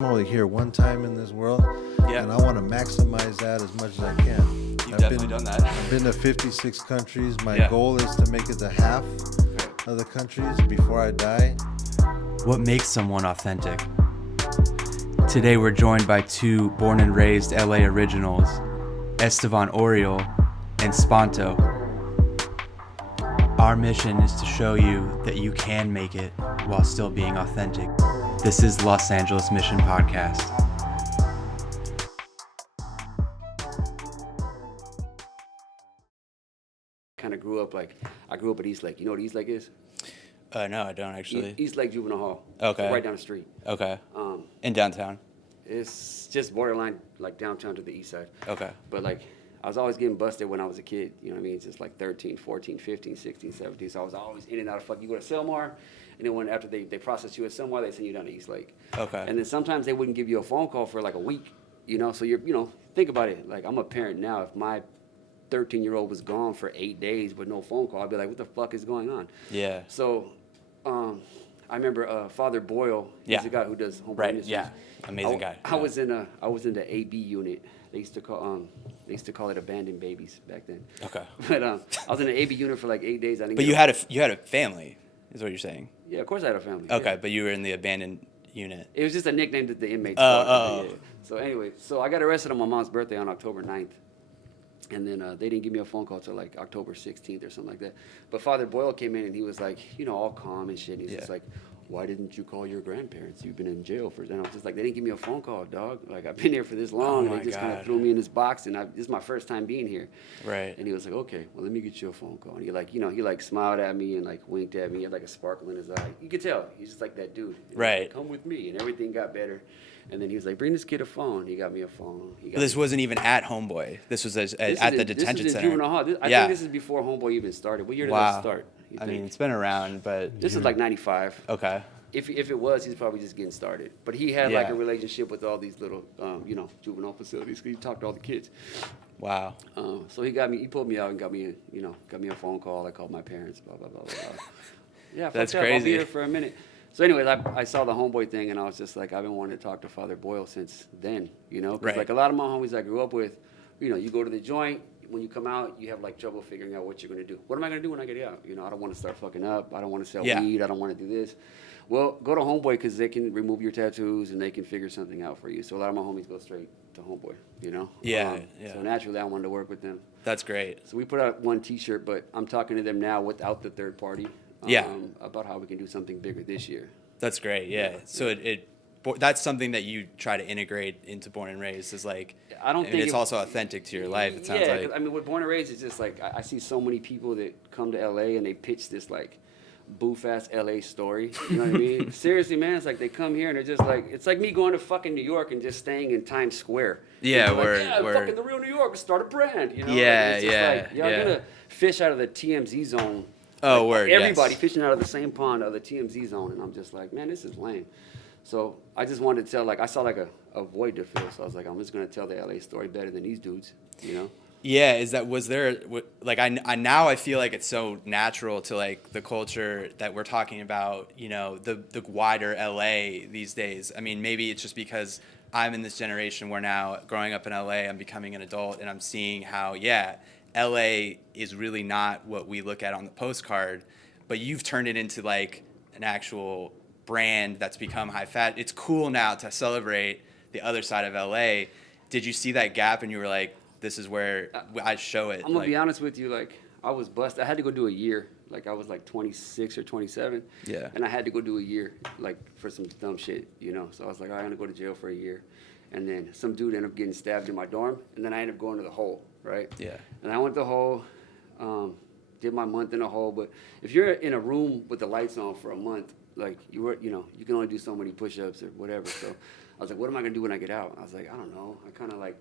I'm only here one time in this world, and I want to maximize that as much as I can. You've definitely done that. I've been to 56 countries. My goal is to make it to half of the countries before I die. What makes someone authentic? Today we're joined by two born and raised LA originals, Estevan Oriol and Spanto. Our mission is to show you that you can make it while still being authentic. This is Los Angeles Mission Podcast. Kind of grew up I grew up at East Lake. You know what East Lake is? No, I don't actually. East Lake Juvenile Hall. Okay. It's right down the street. Okay. In downtown? It's just borderline like downtown to the east side. Okay. But I was always getting busted when I was a kid. You know what I mean? It's just like 13, 14, 15, 16, 17. So I was always in and out of you go to Selmar, and then after they process you at Selmar, they send you down to East Lake. Okay. And then sometimes they wouldn't give you a phone call for like a week. So think about it. Like, I'm a parent now. If my 13-year-old was gone for 8 days with no phone call, I'd be like, what the fuck is going on? Yeah. So I remember Father Boyle. He's the guy who does home Right. Yeah. Amazing guy. I was in the AB unit. They used to call it abandoned babies back then. Okay. But I was in the AB unit for like 8 days. But you had a family, is what you're saying. Yeah, of course I had a family. Okay, Yeah. But you were in the abandoned unit. It was just a nickname that the inmates called it. Yeah. So anyway, I got arrested on my mom's birthday on October 9th. And then they didn't give me a phone call till like October 16th or something like that. But Father Boyle came in and he was like, all calm and shit. And he's just like, why didn't you call your grandparents? You've been in jail for. And I was just like, they didn't give me a phone call, dog. Like, I've been here for this long. And they just kind of threw me in this box. And this is my first time being here. Right. And he was like, okay, well, let me get you a phone call. And he smiled at me and like winked at me. He had like a sparkle in his eye. You could tell. He's just like that dude. And right. Like, come with me. And everything got better. And then he was like, bring this kid a phone. He got me a phone. This wasn't even at Homeboy. This was at the detention this is center. Juvenile Hall. I think this is before Homeboy even started. What year did that start? I mean, it's been around, but... This is like 95. Okay. If it was, he's probably just getting started. But he had like a relationship with all these little, juvenile facilities. He talked to all the kids. Wow. So he pulled me out and got me a phone call. I called my parents, blah, blah, blah, blah, blah. Yeah, that's crazy. I'll be here for a minute. So anyways, I saw the Homeboy thing, and I was just like, I've been wanting to talk to Father Boyle since then, Because like a lot of my homies I grew up with, you go to the joint. When you come out, you have like trouble figuring out what you're going to do. What am I going to do when I get out? I don't want to start fucking up. I don't want to sell weed. I don't want to do this. Well, go to Homeboy because they can remove your tattoos and they can figure something out for you. So a lot of my homies go straight to Homeboy, Yeah. So naturally, I wanted to work with them. That's great. So we put out one T-shirt, but I'm talking to them now without the third party. About how we can do something bigger this year. That's great. Yeah. So that's something that you try to integrate into Born and Raised is like. I don't think it's also authentic to your life. It sounds like. I mean, with Born and Raised, it's just like I see so many people that come to LA and they pitch this like boof-ass LA story. You know what I mean? Seriously, man, it's like they come here and they're just like, it's like me going to fucking New York and just staying in Times Square. Yeah, fucking the real New York, start a brand. Yeah, it's just y'all gonna fish out of the TMZ zone. Oh, word. Everybody fishing out of the same pond of the TMZ zone, and I'm just like, man, this is lame. So I just wanted to tell, I saw like a void to fill. So I was like, I'm just gonna tell the LA story better than these dudes, Yeah, I feel like it's so natural to like the culture that we're talking about, the wider LA these days. I mean, maybe it's just because I'm in this generation where now growing up in LA, I'm becoming an adult and I'm seeing how, LA is really not what we look at on the postcard, but you've turned it into like an actual brand that's become high fat. It's cool now to celebrate the other side of LA. Did you see that gap and you were like, this is where I show it? I'm going to be honest with you. Like, I was busted. I had to go do a year. Like, I was like 26 or 27. Yeah. And I had to go do a year, like, for some dumb shit, So I was like, all right, I'm going to go to jail for a year. And then some dude ended up getting stabbed in my dorm. And then I ended up going to the hole, right? Yeah. And I went to the hole, did my month in the hole. But if you're in a room with the lights on for a month, like, you can only do so many push-ups or whatever. So I was like, what am I going to do when I get out? I was like, I don't know. I kind of like,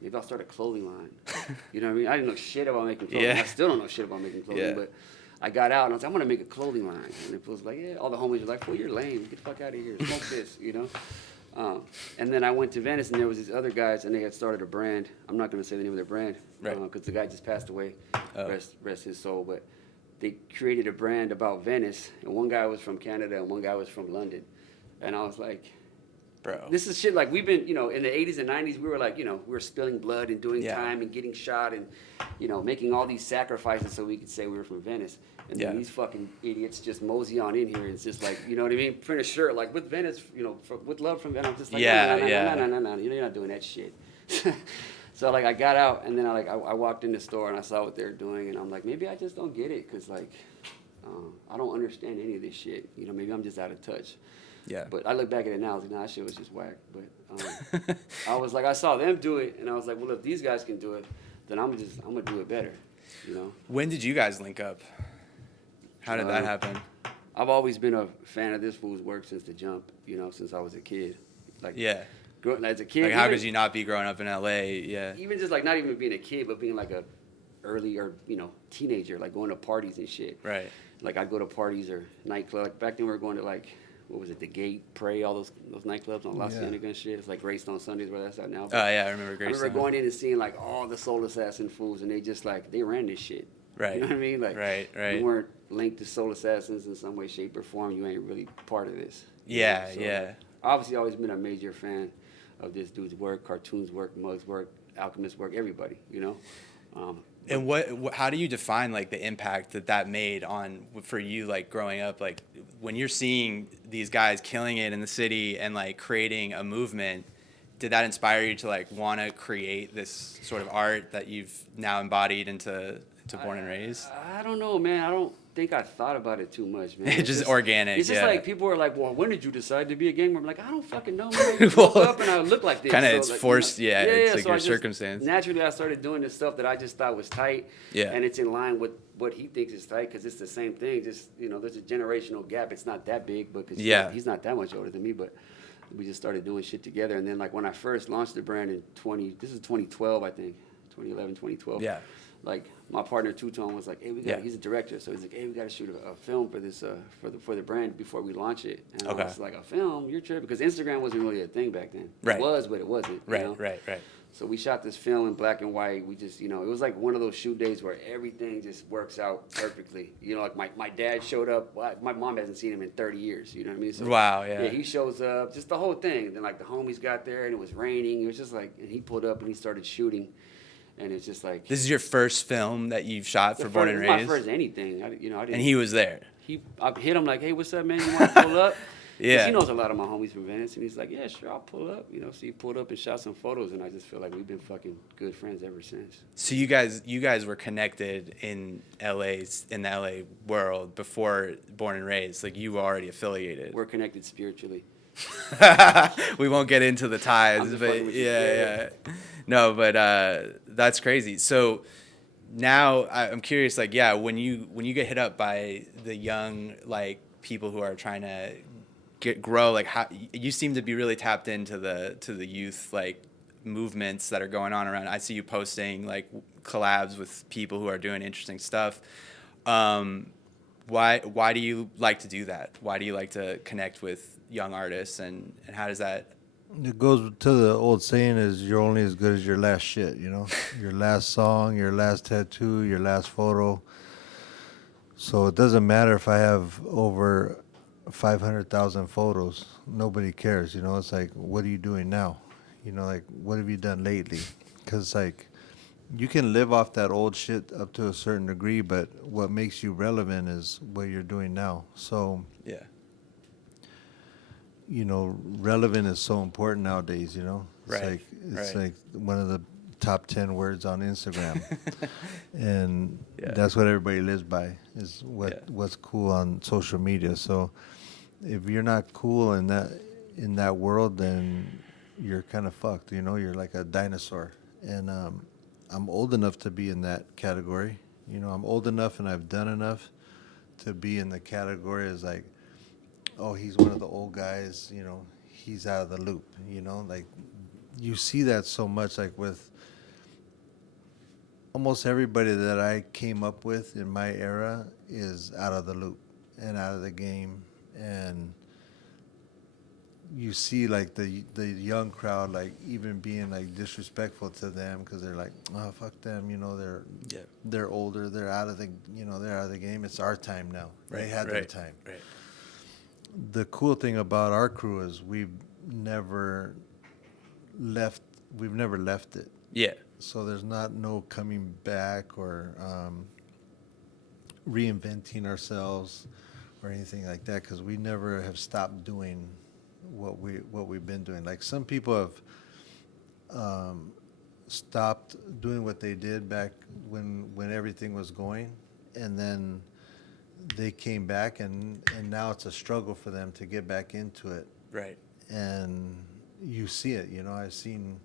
maybe I'll start a clothing line. You know what I mean? I didn't know shit about making clothing. I still don't know shit about making clothing. But I got out and I was like, I'm going to make a clothing line. And it was like, all the homies were like, well, you're lame. Get the fuck out of here. Smoke this, And then I went to Venice and there was these other guys and they had started a brand. I'm not going to say the name of their brand because the guy just passed away. Rest his soul. But they created a brand about Venice. And one guy was from Canada and one guy was from London. And I was like, Bro. This is shit like we've been, in the 80s and 90s, we were like, we were spilling blood and doing time and getting shot and, making all these sacrifices so we could say we were from Venice. And then these fucking idiots just mosey on in here and it's just like, you know what I mean? Print a shirt like with Venice, with love from Venice. I'm just like, no, you're not doing that shit. So like I got out and then I walked in the store and I saw what they were doing and I'm like, maybe I just don't get it because like I don't understand any of this shit. Maybe I'm just out of touch. Yeah. But I look back at it now, I was like, nah, that shit was just whack. But I was like, I saw them do it, and I was like, well, if these guys can do it, then I'm gonna do it better, When did you guys link up? How did that happen? I've always been a fan of this fool's work since the jump, since I was a kid. Like, as a kid. Like, how could you not be growing up in LA? Yeah. Even just like not even being a kid, but being like a early or teenager, like going to parties and shit. Right. Like I'd go to parties or nightclubs. Like back then we were going to like. What was it, The Gate, Prey, all those nightclubs on La Cienega and shit. It's like Greystone Sundays where that's at now. Oh, yeah, I remember Greystone. I remember going in and seeing like all the Soul Assassin fools and they just like, they ran this shit. Right. You know what I mean? Like, right. You weren't linked to Soul Assassins in some way, shape, or form. You ain't really part of this. Yeah, So, obviously always been a major fan of this dude's work, cartoons work, Muggs work, Alchemist work, everybody, And how do you define like the impact that made for you, like growing up, like when you're seeing these guys killing it in the city and like creating a movement, did that inspire you to like want to create this sort of art that you've now embodied into Born and Raised? I don't know, man. I don't think I thought about it too much, man. It's just organic. It's just like people are like, well, when did you decide to be a gang member? I'm like, I don't fucking know, man. I woke up and I look like this. Kind of, so it's like, forced, it's like so your circumstance. Naturally, I started doing this stuff that I just thought was tight. Yeah. And it's in line with what he thinks is tight because it's the same thing. Just, there's a generational gap. It's not that big, but he's not that much older than me, but we just started doing shit together. And then like when I first launched the brand in 2012, I think, 2011, 2012. Yeah. Like my partner Two Tone was like, hey, he's a director, so he's like, hey, we got to shoot a film for this for the brand before we launch it. And I was like, a film? You're tripping? Because Instagram wasn't really a thing back then. Right. It was, but it wasn't. Right. So we shot this film in black and white. We just, it was like one of those shoot days where everything just works out perfectly. Like my dad showed up. My mom hasn't seen him in 30 years. You know what I mean? So, wow. Yeah. Yeah, he shows up. Just the whole thing. And then like the homies got there and it was raining. It was just like, and he pulled up and he started shooting. And it's just like... This is your first film that you've shot for Born and Raised? My first anything. I didn't... And he was there? I hit him like, hey, what's up, man? You want to pull up? Yeah. He knows a lot of my homies from Venice. And he's like, yeah, sure, I'll pull up. So he pulled up and shot some photos. And I just feel like we've been fucking good friends ever since. So you guys were connected in the LA world before Born and Raised. Like you were already affiliated. We're connected spiritually. We won't get into the ties, but yeah. No, but that's crazy. So now I'm curious, like, when you get hit up by the young like people who are trying to grow, like how you seem to be really tapped into the youth like movements that are going on around. I see you posting like collabs with people who are doing interesting stuff. Why do you like to do that? Why do you like to connect with young artists and how does that? It goes to the old saying is you're only as good as your last shit, your last song, your last tattoo, your last photo. So it doesn't matter if I have over 500,000 photos. Nobody cares, It's like, what are you doing now? Like, what have you done lately? Because, like, you can live off that old shit up to a certain degree, but what makes you relevant is what you're doing now. So, yeah. Relevant is so important nowadays, Right. It's like one of the top 10 words on Instagram. And that's what everybody lives by, is what's cool on social media. So if you're not cool in that world, then you're kind of fucked, you're like a dinosaur. And I'm old enough to be in that category. I'm old enough and I've done enough to be in the category as like, oh, he's one of the old guys, he's out of the loop, like you see that so much, like with almost everybody that I came up with in my era is out of the loop and out of the game. And you see like the young crowd, like even being like disrespectful to them because they're like, oh, fuck them, they're older, they're out of the game. It's our time now. They had their time. Right. The cool thing about our crew is never left. We've never left it. Yeah. So there's no coming back or reinventing ourselves or anything like that, because we never have stopped doing what we've been doing. Like some people have stopped doing what they did back when everything was going, and then they came back, and now it's a struggle for them to get back into it. Right. And you see it, I've seen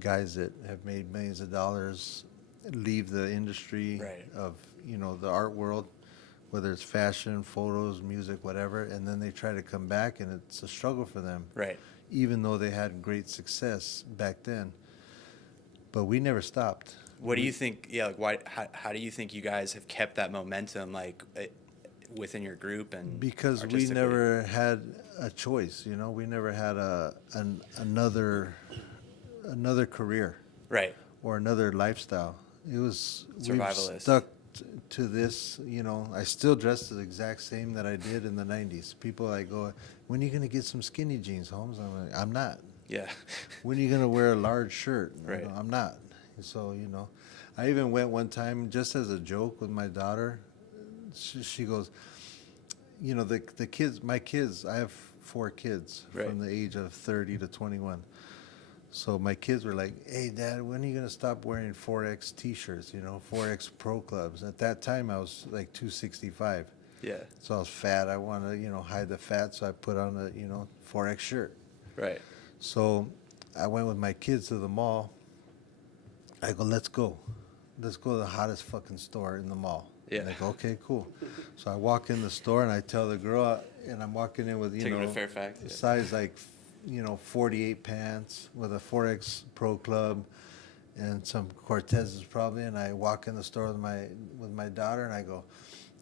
guys that have made millions of dollars leave the industry Right. of, the art world, whether it's fashion, photos, music, whatever, and then they try to come back, and it's a struggle for them. Right. Even though they had great success back then. But we never stopped. What do you think? Yeah, like why? How do you think you guys have kept that momentum, like within your group and because we artistically? never had a choice, we never had another career, right, or another lifestyle. It was survivalist. We've stuck to this. I still dress the exact same that I did in the 90s. People go, when are you gonna get some skinny jeans, Holmes? I'm like, I'm not. Yeah. When are you gonna wear a large shirt? Right. I'm not. So I even went one time just as a joke with my daughter. She goes, the kids, my kids, I have 4 kids Right. from the age of 30 to 21. So my kids were like, hey, Dad, when are you going to stop wearing 4X T-shirts, 4X Pro Clubs? At that time, I was like 265. Yeah. So I was fat. I wanted to, hide the fat, so I put on a, 4X shirt. Right. So I went with my kids to the mall. I go, let's go. Let's go to the hottest fucking store in the mall. Yeah. And I go, okay, cool. So I walk in the store, and I tell the girl, and I'm walking in with, Taking a Fairfax. Yeah. size like, 48 pants with a 4X Pro Club and some Cortezes probably. And I walk in the store with my daughter, and I go,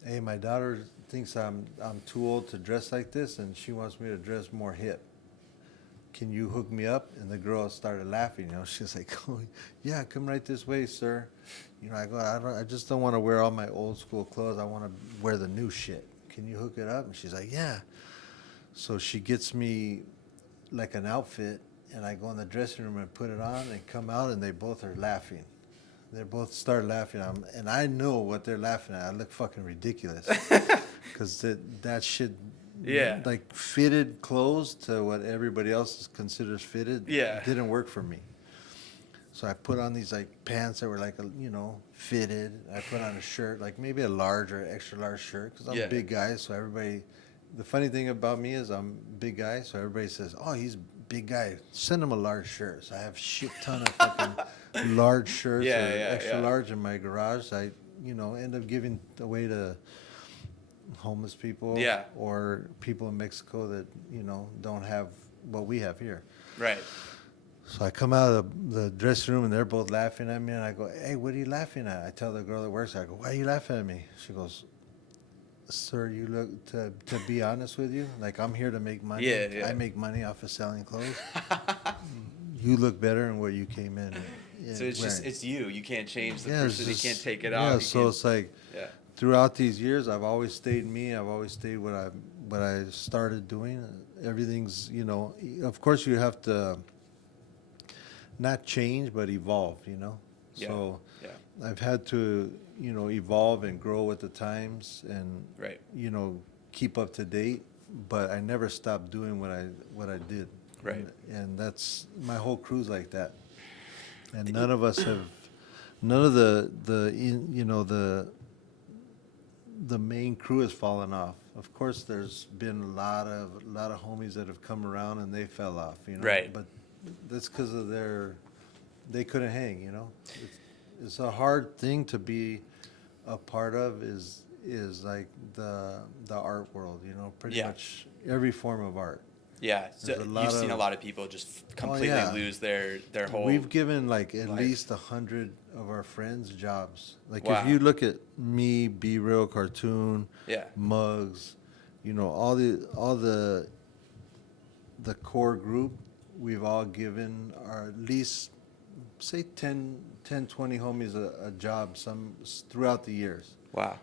hey, my daughter thinks I'm too old to dress like this, and she wants me to dress more hip. Can you hook me up? And the girl started laughing. She's like, oh, yeah, come right this way, sir. I go, I just don't want to wear all my old school clothes. I want to wear the new shit. Can you hook it up? And she's like, yeah. So she gets me like an outfit, and I go in the dressing room and put it on and come out, and they both are laughing. They both start laughing, and I know what they're laughing at. I look fucking ridiculous because that shit. Yeah. Like fitted clothes to what everybody else considers fitted. Yeah. Didn't work for me. So I put on these like pants that were like, fitted. I put on a shirt, like maybe a large or extra large shirt, because I'm a big guy. So the funny thing about me is I'm a big guy. So everybody says, oh, he's a big guy. Send him a large shirt. So I have shit ton of fucking large shirts or extra large in my garage. So I, end up giving away to homeless people, or people in Mexico that don't have what we have here. Right. So I come out of the dressing room, and they're both laughing at me, and I go, hey, what are you laughing at? I tell the girl that works there, I go, why are you laughing at me? She goes, sir, you look, to be honest with you, like I'm here to make money. Yeah. I make money off of selling clothes. You look better than what you came in. So it's wearing. just, it's you can't change the It's person. You can't take it yeah, off. so it's like, throughout these years, I've always stayed me. I've always stayed what I started doing. Everything's, of course you have to not change, but evolve, Yeah. So I've had to, evolve and grow with the times and, Right. Keep up to date, but I never stopped doing what I did. Right. And that's, my whole crew's like that. And none of the main crew has fallen off. Of course, there's been a lot of homies that have come around and they fell off, Right. But that's because of they couldn't hang, It's a hard thing to be a part of. Is like the art world, pretty much every form of art. Yeah, so you've seen a lot of people just completely lose their whole. We've given like at life. least 100 of our friends jobs. Like Wow. if you look at me, Be Real Cartoon, Mugs, all the core group, we've all given our at least say 10, 20 homies a job some throughout the years. Wow,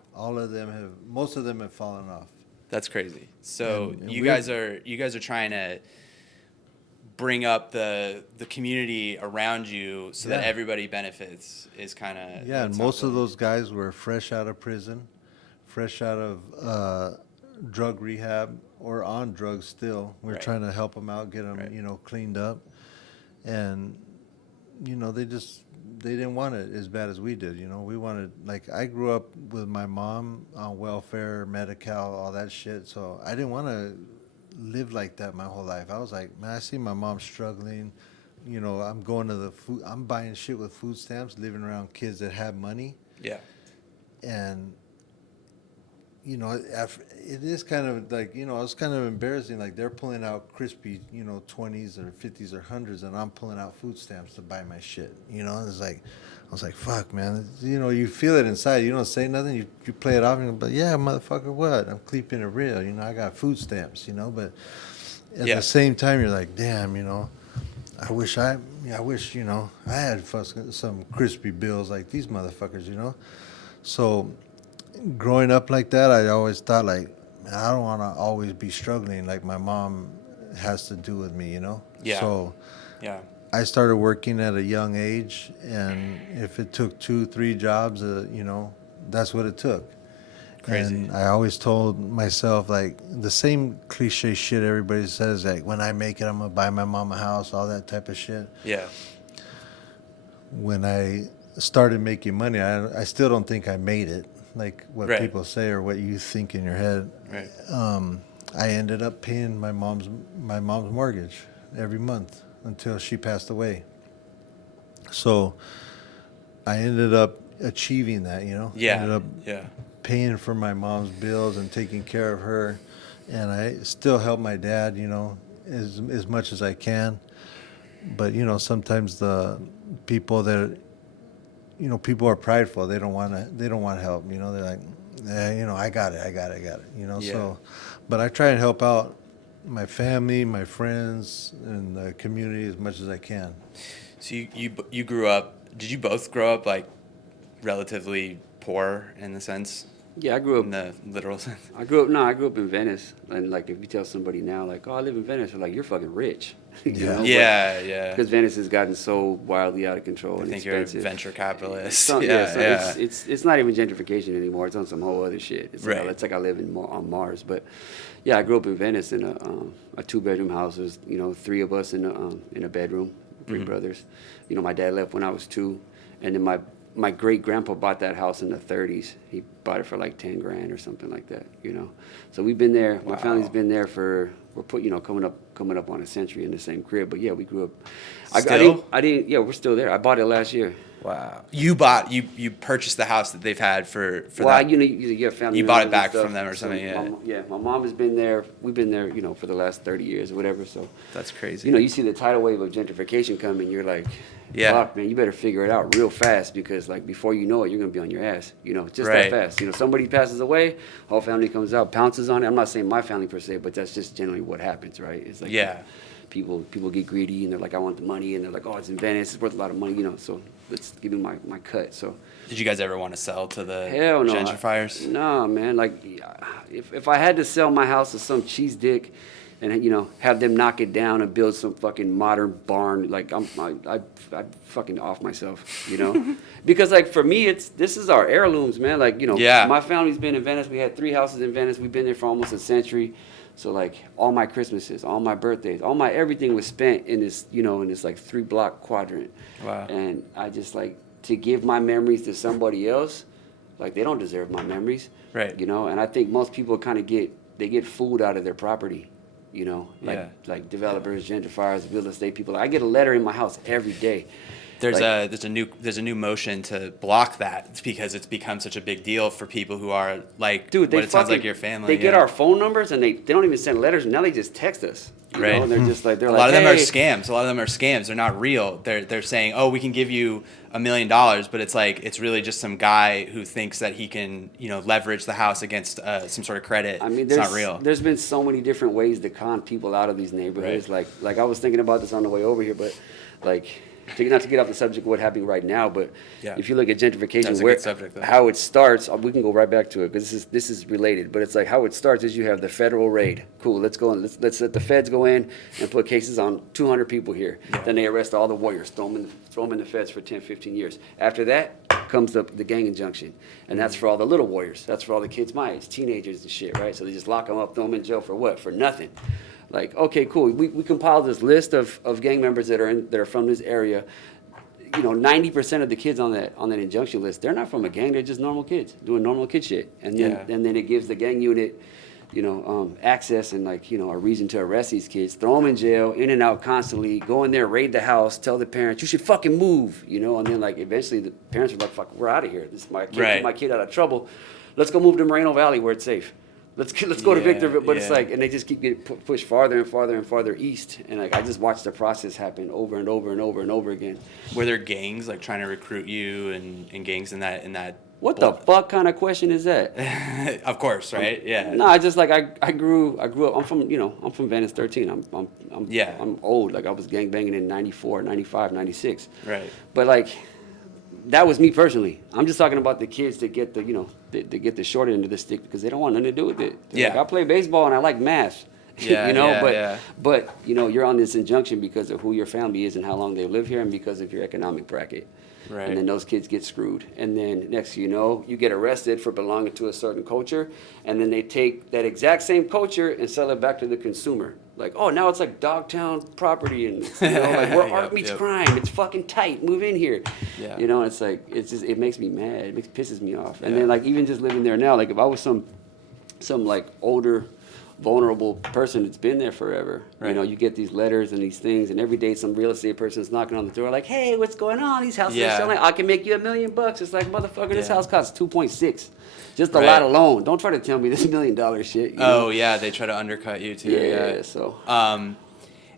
Most of them have fallen off. that's crazy. So And you guys are trying to bring up the community around you so that Yeah. everybody benefits is kind of Yeah, and most of those guys were fresh out of prison, fresh out of drug rehab or on drugs still. We're Right. trying to help them out, get them, Right. cleaned up. And, they didn't want it as bad as we did. We wanted, like, I grew up with my mom on welfare, Medi-Cal, all that shit. So I didn't want to live like that my whole life. I was like, man, I see my mom struggling. I'm going to the food, I'm buying shit with food stamps, living around kids that have money. Yeah. And, it is kind of like, it's kind of embarrassing. Like, they're pulling out crispy, 20s or 50s or 100s, and I'm pulling out food stamps to buy my shit. And it's like, I was like, fuck, man. You feel it inside. You don't say nothing. You play it off, but yeah, motherfucker, what? I'm keeping it real. I got food stamps, but at the same time, you're like, damn, I wish I had some crispy bills like these motherfuckers, So growing up like that, I always thought, like, man, I don't want to always be struggling like my mom has to do with me, Yeah. So Yeah. I started working at a young age, and if it took 2-3 jobs, that's what it took. Crazy. And I always told myself, like, the same cliche shit everybody says, like, when I make it, I'm going to buy my mom a house, all that type of shit. Yeah. When I started making money, I still don't think I made it, like what Right. people say or what you think in your head. Right. I ended up paying my mom's mortgage every month until she passed away. So I ended up achieving that, Yeah. Ended up Yeah. paying for my mom's bills and taking care of her, and I still help my dad, as much as I can. But sometimes the people that people are prideful. They don't want to help. They're like, I got it. Yeah. So, but I try and help out my family, my friends, and the community as much as I can. So you grew up. Did you both grow up like relatively poor in the sense? Yeah, I grew up. In the literal sense. I grew up in Venice, and like if you tell somebody now, like, oh, I live in Venice, they're like, you're fucking rich. Yeah. Yeah. Because Venice has gotten so wildly out of control I and think expensive. you're a venture capitalist. So Yeah. it's not even gentrification anymore. It's on some whole other shit. It's Right. it's like I live on Mars. But yeah, I grew up in Venice in a 2-bedroom house. There's 3 of us in a bedroom, 3 brothers. My dad left when I was 2, and then my great grandpa bought that house in the 30s. He bought it for like $10,000 or something like that. So we've been there. My family's been there for coming up on a century in the same crib. But yeah, we grew up. Still? I didn't. Yeah, we're still there. I bought it last year. Wow. You purchased the house that they've had for Well, that. you get family. You bought it members and back stuff. from them or something, yeah. My mom has been there. We've been there, for the last 30 years or whatever. So, That's crazy. you see the tidal wave of gentrification coming. You're like, Yeah. fuck, man, you better figure it out real fast because, like, before you know it, you're gonna be on your ass. Just Right. that fast. Somebody passes away, whole family comes out, pounces on it. I'm not saying my family per se, but that's just generally what happens, right? It's like, Yeah. People get greedy and they're like, I want the money, and they're like, oh, it's in Venice, it's worth a lot of money, so let's give me my cut. So. Did you guys ever want to sell to the Hell no. gentrifiers? No, man. Like, if I had to sell my house to some cheese dick and, have them knock it down and build some fucking modern barn, like, I'd fucking off myself, Because, like, for me, this is our heirlooms, man. Like, Yeah. my family's been in Venice. We had 3 houses in Venice. We've been there for almost a century. So, like, all my Christmases, all my birthdays, all my everything was spent in this, like, 3-block quadrant. Wow. And I just, like, to give my memories to somebody else, like, they don't deserve my memories. Right. And I think most people kind of get food out of their property, Yeah. like developers, gentrifiers, real estate people. I get a letter in my house every day. There's a new motion to block that. It's because it's become such a big deal for people who are like, Dude, what it sounds like your family. They get our phone numbers and they don't even send letters. Now they just text us. Right. And they're just like, a lot of them are scams. A lot of them are scams. They're not real. They're saying, oh, we can give you $1 million, but it's like it's really just some guy who thinks that he can leverage the house against some sort of credit. I mean, it's not real. There's been so many different ways to con people out of these neighborhoods. Right. Like I was thinking about this on the way over here, but like not to get off the subject of what's happening right now, but Yeah. if you look at gentrification, That's a good subject, though. how it starts, we can go right back to it because this is related. But it's like how it starts is you have the federal raid. Cool, let's go and let's let the feds go in and put cases on 200 people here. Yeah. Then they arrest all the warriors, throw them in the feds for 10, 15 years. After that comes the gang injunction, and that's for all the little warriors. That's for all the kids my age, teenagers and shit, right? So they just lock them up, throw them in jail for what? For nothing. Like, okay, cool. We compiled this list of gang members that are from this area. 90% of the kids on that injunction list, they're not from a gang. They're just normal kids doing normal kid shit. And then it gives the gang unit, access and a reason to arrest these kids, throw them in jail, in and out constantly, go in there, raid the house, tell the parents you should fucking move, and then eventually the parents are like, fuck, we're out of here. This is my kid, Right. my kid out of trouble. Let's go move to Moreno Valley where it's safe. Let's go to Victorville, but it's and they just keep getting pushed farther and farther and farther east, and I just watched the process happen over and over and over and over again. Were there gangs trying to recruit you and gangs in that? What the fuck kind of question is that? Of course, right? Yeah. No, I just I grew up. I'm from Venice 13. I'm old. I was gangbanging in 94, 95, 96. Right. But that was me personally. I'm just talking about the kids that get they get the short end of the stick because they don't want nothing to do with it. I play baseball and I like math. Yeah, but you're on this injunction because of who your family is and how long they live here and because of your economic bracket. Right. And then those kids get screwed. And then next thing you know, you get arrested for belonging to a certain culture. And then they take that exact same culture and sell it back to the consumer. Now it's like Dogtown property and where art meets crime. It's fucking tight. Move in here. Yeah. It makes me mad. It pisses me off. And then even just living there now, if I was some older vulnerable person that's been there forever. Right. You get these letters and these things, and every day some real estate person's knocking on the door like, hey, what's going on? These houses are selling. I can make you $1 million. It's like, motherfucker, this house costs 2.6. Just a lot alone. Don't try to tell me this $1 million shit. Yeah, they try to undercut you too. Yeah. So.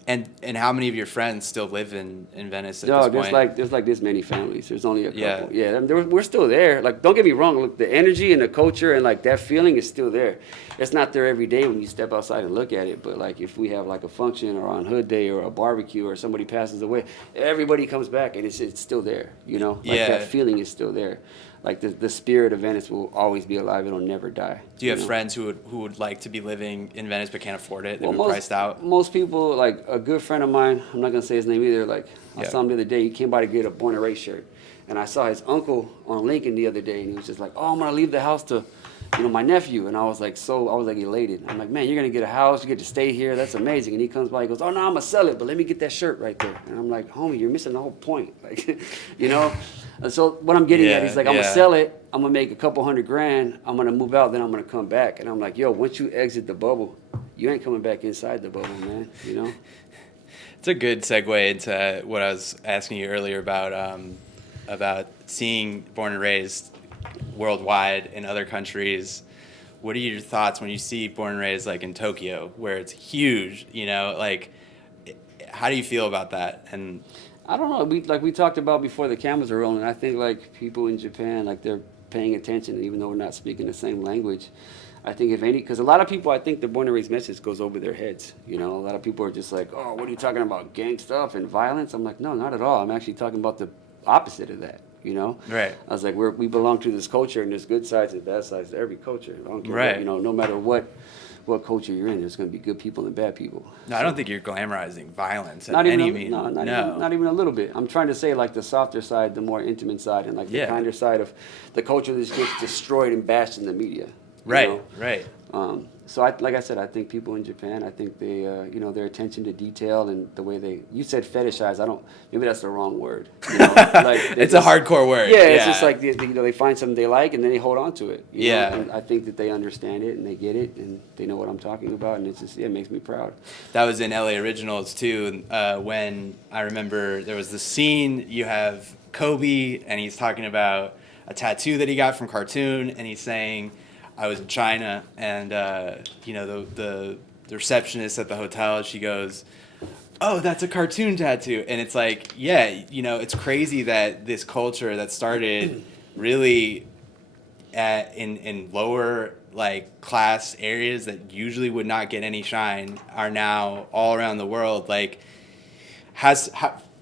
And how many of your friends still live in Venice at this point? There's this many families. There's only a couple. Yeah, we're still there. Don't get me wrong. Look, the energy and the culture and that feeling is still there. It's not there every day when you step outside and look at it. But if we have a function or on Hood Day or a barbecue or somebody passes away, everybody comes back and it's still there. That feeling is still there. The spirit of Venice will always be alive. It'll never die. Do you have friends who would like to be living in Venice but can't afford it? They've been priced out? Most people, a good friend of mine, I'm not going to say his name either, I saw him the other day. He came by to get a Born and Raised shirt. And I saw his uncle on Lincoln the other day, and he was just like, oh, I'm going to leave the house to, my nephew. And I was elated. I'm like, man, you're going to get a house. You get to stay here. That's amazing. And he comes by, he goes, oh, no, I'm going to sell it, but let me get that shirt right there. And I'm like, homie, you're missing the whole point. And so what I'm getting at, he's like, I'm going to sell it. I'm going to make a couple $100,000. I'm going to move out. Then I'm going to come back. And I'm like, yo, once you exit the bubble, you ain't coming back inside the bubble, man. It's a good segue into what I was asking you earlier about seeing Born and Raised worldwide in other countries. What are your thoughts when you see Born and Raised in Tokyo, where it's huge? How do you feel about that? And I don't know. We talked about before the cameras are rolling. I think people in Japan, they're paying attention, even though we're not speaking the same language. I think because a lot of people, I think the Born and Raised message goes over their heads. A lot of people are just like, oh, what are you talking about, gang stuff and violence? I'm like, no, not at all. I'm actually talking about the opposite of that. Right. I was like, we belong to this culture, and there's good sides and bad sides to every culture. I don't care. Right. No matter what culture you're in, there's going to be good people and bad people. No, I don't think you're glamorizing violence Not any even means. Not even a little bit. I'm trying to say the softer side, the more intimate side, and the kinder side of the culture that gets destroyed and bashed in the media. Right. So like I said, I think people in Japan, I think they, their attention to detail and the way you said fetishize. Maybe that's the wrong word. It's a hardcore word. Yeah, it's just they find something they like and then they hold on to it. You know? And I think that they understand it and they get it and they know what I'm talking about, and it's just it makes me proud. That was in LA Originals too. When I remember there was the scene, you have Kobe and he's talking about a tattoo that he got from cartoon, and he's saying, I was in China, and the receptionist at the hotel, she goes, oh, that's a cartoon tattoo. And it's it's crazy that this culture that started really in lower class areas that usually would not get any shine are now all around the world.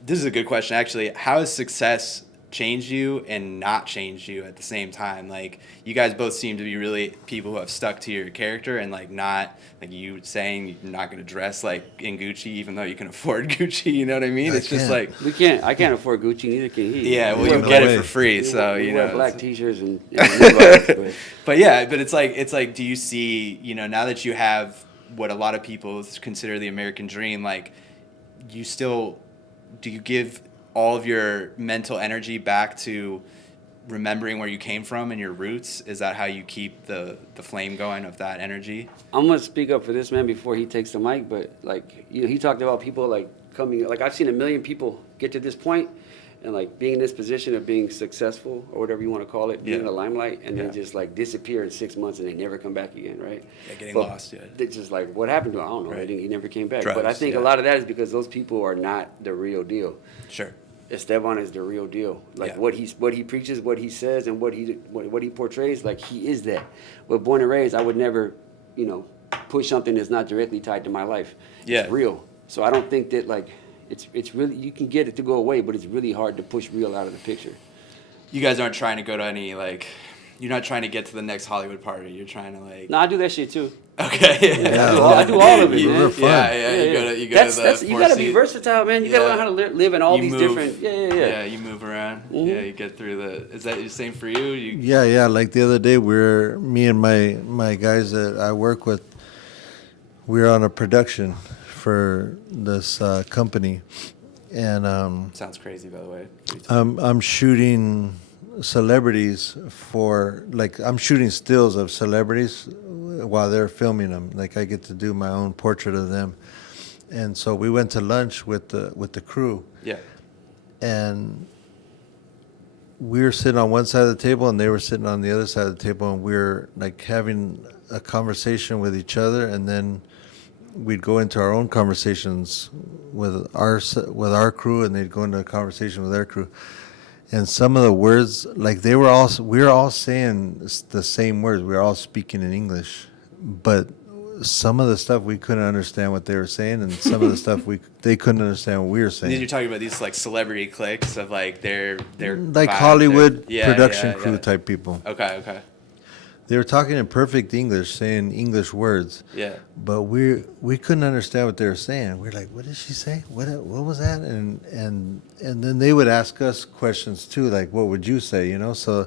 This is a good question, actually. How has success changed you and not changed you at the same time? Like, you guys both seem to be really people who have stuck to your character and, like, not, like you saying you're not going to dress, like, in Gucci, even though you can afford Gucci, you know what I mean? It's just like... I can't afford Gucci, neither can he. Yeah, well, you get it for free, so, we you wear know. black T-shirts and Levi's, But yeah, but it's like, do you see, you know, now that you have what a lot of people consider the American dream, like, do you give all of your mental energy back to remembering where you came from and your roots? Is that how you keep the flame going of that energy? I'm gonna speak up for this man before he takes the mic, but like, you know, he talked about people like coming, like I've seen 1 million people get to this point and like being in this position of being successful or whatever you want to call it, being in the limelight, and then just like disappear in 6 months and they never come back again, right? Yeah, getting lost, yeah. It's just like, what happened to him? I don't know. Right. He never came back. Drugs, but I think a lot of that is because those people are not the real deal. Sure. Esteban is the real deal. Like what he preaches, what he says, and what he portrays. Like he is that. But born and raised, I would never, you know, push something that's not directly tied to my life. Yeah. It's real. So I don't think that like it's really, you can get it to go away, but it's really hard to push real out of the picture. You guys aren't trying to go to any, like, you're not trying to get to the next Hollywood party. You're trying to, like... No, I do that shit too. Okay. Yeah. I do all of it, man. Yeah. You go to the you gotta be versatile, man. You gotta learn how to live in all these different. Yeah, you move around. Mm-hmm. Yeah, you get through the. Is that the same for you? Yeah. Like the other day, me and my guys that I work with, we were on a production for this company, and sounds crazy, by the way. I'm shooting celebrities I'm shooting stills of celebrities while they're filming them. Like I get to do my own portrait of them, and so we went to lunch with the crew. Yeah. And we were sitting on one side of the table, and they were sitting on the other side of the table, and we were like having a conversation with each other, and then we'd go into our own conversations with our crew, and they'd go into a conversation with their crew. And some of the words, like we were all saying the same words. We were all speaking in English, but some of the stuff we couldn't understand what they were saying, and some of the stuff they couldn't understand what we were saying. And you're talking about these like celebrity cliques of like they're like Hollywood production crew type people. Okay. They were talking in perfect English, saying English words. Yeah. But we couldn't understand what they were saying. We were like, "What did she say? What was that?" And then they would ask us questions too, like, "What would you say?" You know. So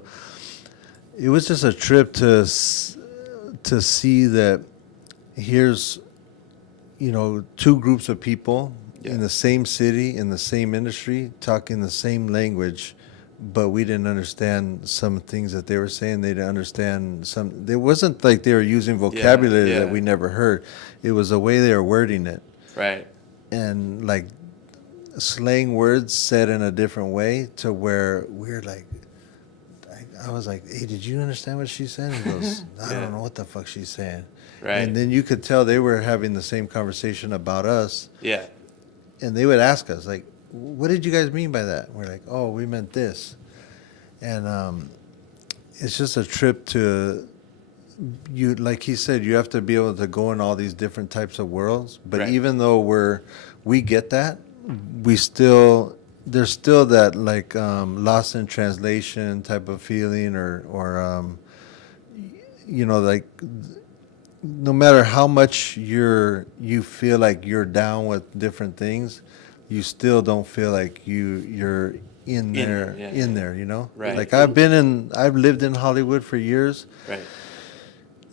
it was just a trip to see that here's, you know, two groups of people in the same city, in the same industry, talking the same language. But we didn't understand some things that they were saying. They didn't understand some. It wasn't like they were using vocabulary that we never heard. It was the way they were wording it. Right. And like slang words said in a different way to where we're like, I was like, "Hey, did you understand what she said?" And he goes, "I don't know what the fuck she's saying." Right. And then you could tell they were having the same conversation about us. Yeah. And they would ask us like, "What did you guys mean by that?" We're like, "Oh, we meant this." And it's just a trip to you. Like he said, you have to be able to go in all these different types of worlds. But even though we get that, there's still that like lost in translation type of feeling, or you know, like no matter how much you feel like you're down with different things, you still don't feel like you're in there, you know? Right. Like I've lived in Hollywood for years. Right.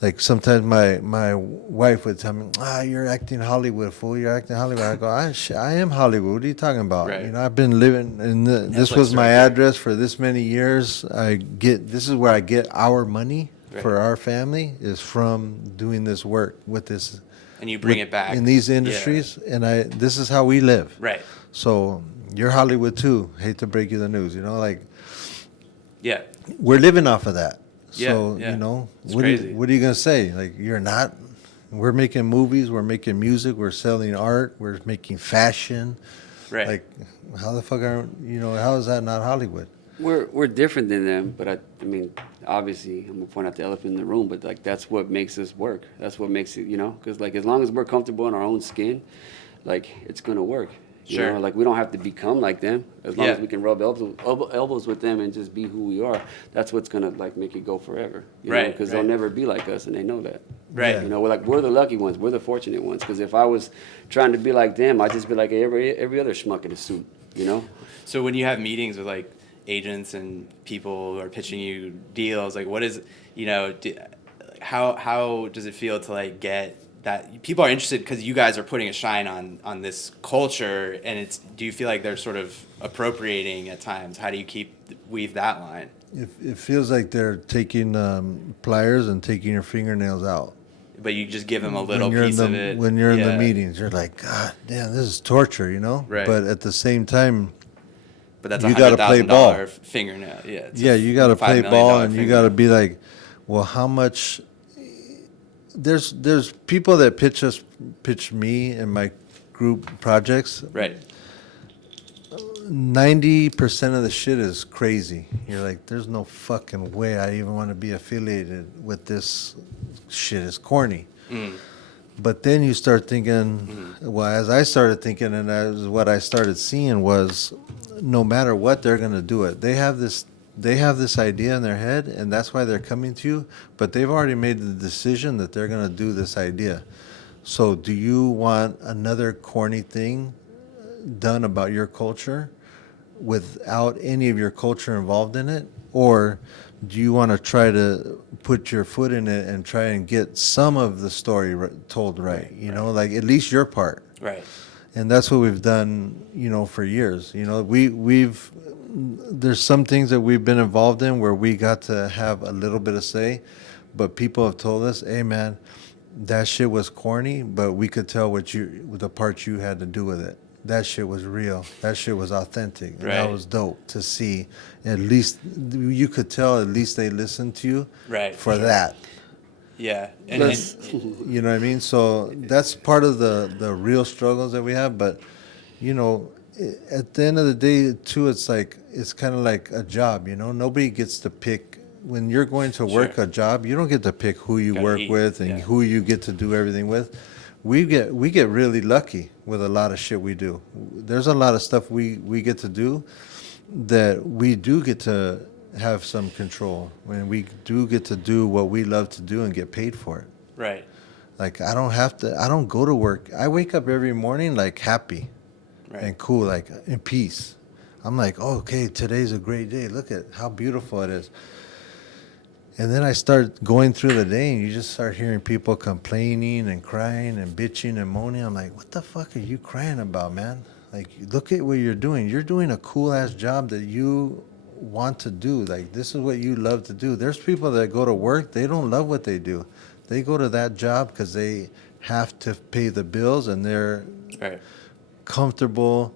Like sometimes my wife would tell me, "You're acting Hollywood, fool. You're acting Hollywood." I go, I am Hollywood. What are you talking about? Right. You know, I've been living in this was my address for this many years. This is where I get our money for our family, is from doing this work with this. And you bring it back in these industries, and this is how we live. Right. So you're Hollywood too. Hate to break you the news, you know, like. Yeah. We're living off of that. Yeah, So you know, it's what crazy. are you gonna say? Like, you're not. We're making movies. We're making music. We're selling art. We're making fashion. Right. Like, how the fuck how is that not Hollywood? We're different than them, but I mean, obviously, I'm gonna point out the elephant in the room, but like that's what makes us work. That's what makes it, you know, because like as long as we're comfortable in our own skin, like it's gonna work. Sure. Like, we don't have to become like them. As long as we can rub elbows with them and just be who we are, that's what's going to, like, make it go forever. Right. Because they'll never be like us, and they know that. Right. We're the lucky ones. We're the fortunate ones. Because if I was trying to be like them, I'd just be like every other schmuck in a suit, So when you have meetings with, like, agents and people who are pitching you deals, like, what is, how does it feel to, like, get that people are interested because you guys are putting a shine on this culture, and do you feel like they're sort of appropriating at times? How do you weave that line? It feels like they're taking pliers and taking your fingernails out. But you just give them a little piece of it. When you're in the meetings, you're like, God damn, this is torture, Right. But at the same time, but that's you got to play ball. Fingernail. Yeah, you got to play ball, and you got to be like, well, how much? There's people that pitch me and my group projects. Right. 90% of the shit is crazy. You're like, there's no fucking way I even want to be affiliated with this shit. It's corny. But then you start thinking, well, as I started thinking, and as what I started seeing was, no matter what, they're going to do it. They have this idea in their head, and that's why they're coming to you, but they've already made the decision that they're going to do this idea. So do you want another corny thing done about your culture without any of your culture involved in it? Or do you want to try to put your foot in it and try and get some of the story told right? Like at least your part. Right. And that's what we've done, for years. There's some things that we've been involved in where we got to have a little bit of say, but people have told us, hey man, that shit was corny, but we could tell the part you had to do with it. That shit was real. That shit was authentic. And that was dope to see. At least you could tell, at least they listened to you for that. Yeah. And you know what I mean? So that's part of the real struggles that we have. But, at the end of the day, too, it's kind of like a job, Nobody gets to pick. When you're going to work a job, you don't get to pick who you work with and who you get to do everything with. We get really lucky with a lot of shit we do. There's a lot of stuff we get to do that we do get to have some control, when we do get to do what we love to do and get paid for it. Right. Like I don't go to work. I wake up every morning like happy and cool, like in peace. I'm like, oh, okay, today's a great day. Look at how beautiful it is. And then I start going through the day, and you just start hearing people complaining and crying and bitching and moaning. I'm like, what the fuck are you crying about, man? Like, look at what you're doing. You're doing a cool-ass job that you want to do. Like, this is what you love to do. There's people that go to work, they don't love what they do. They go to that job because they have to pay the bills, and they're comfortable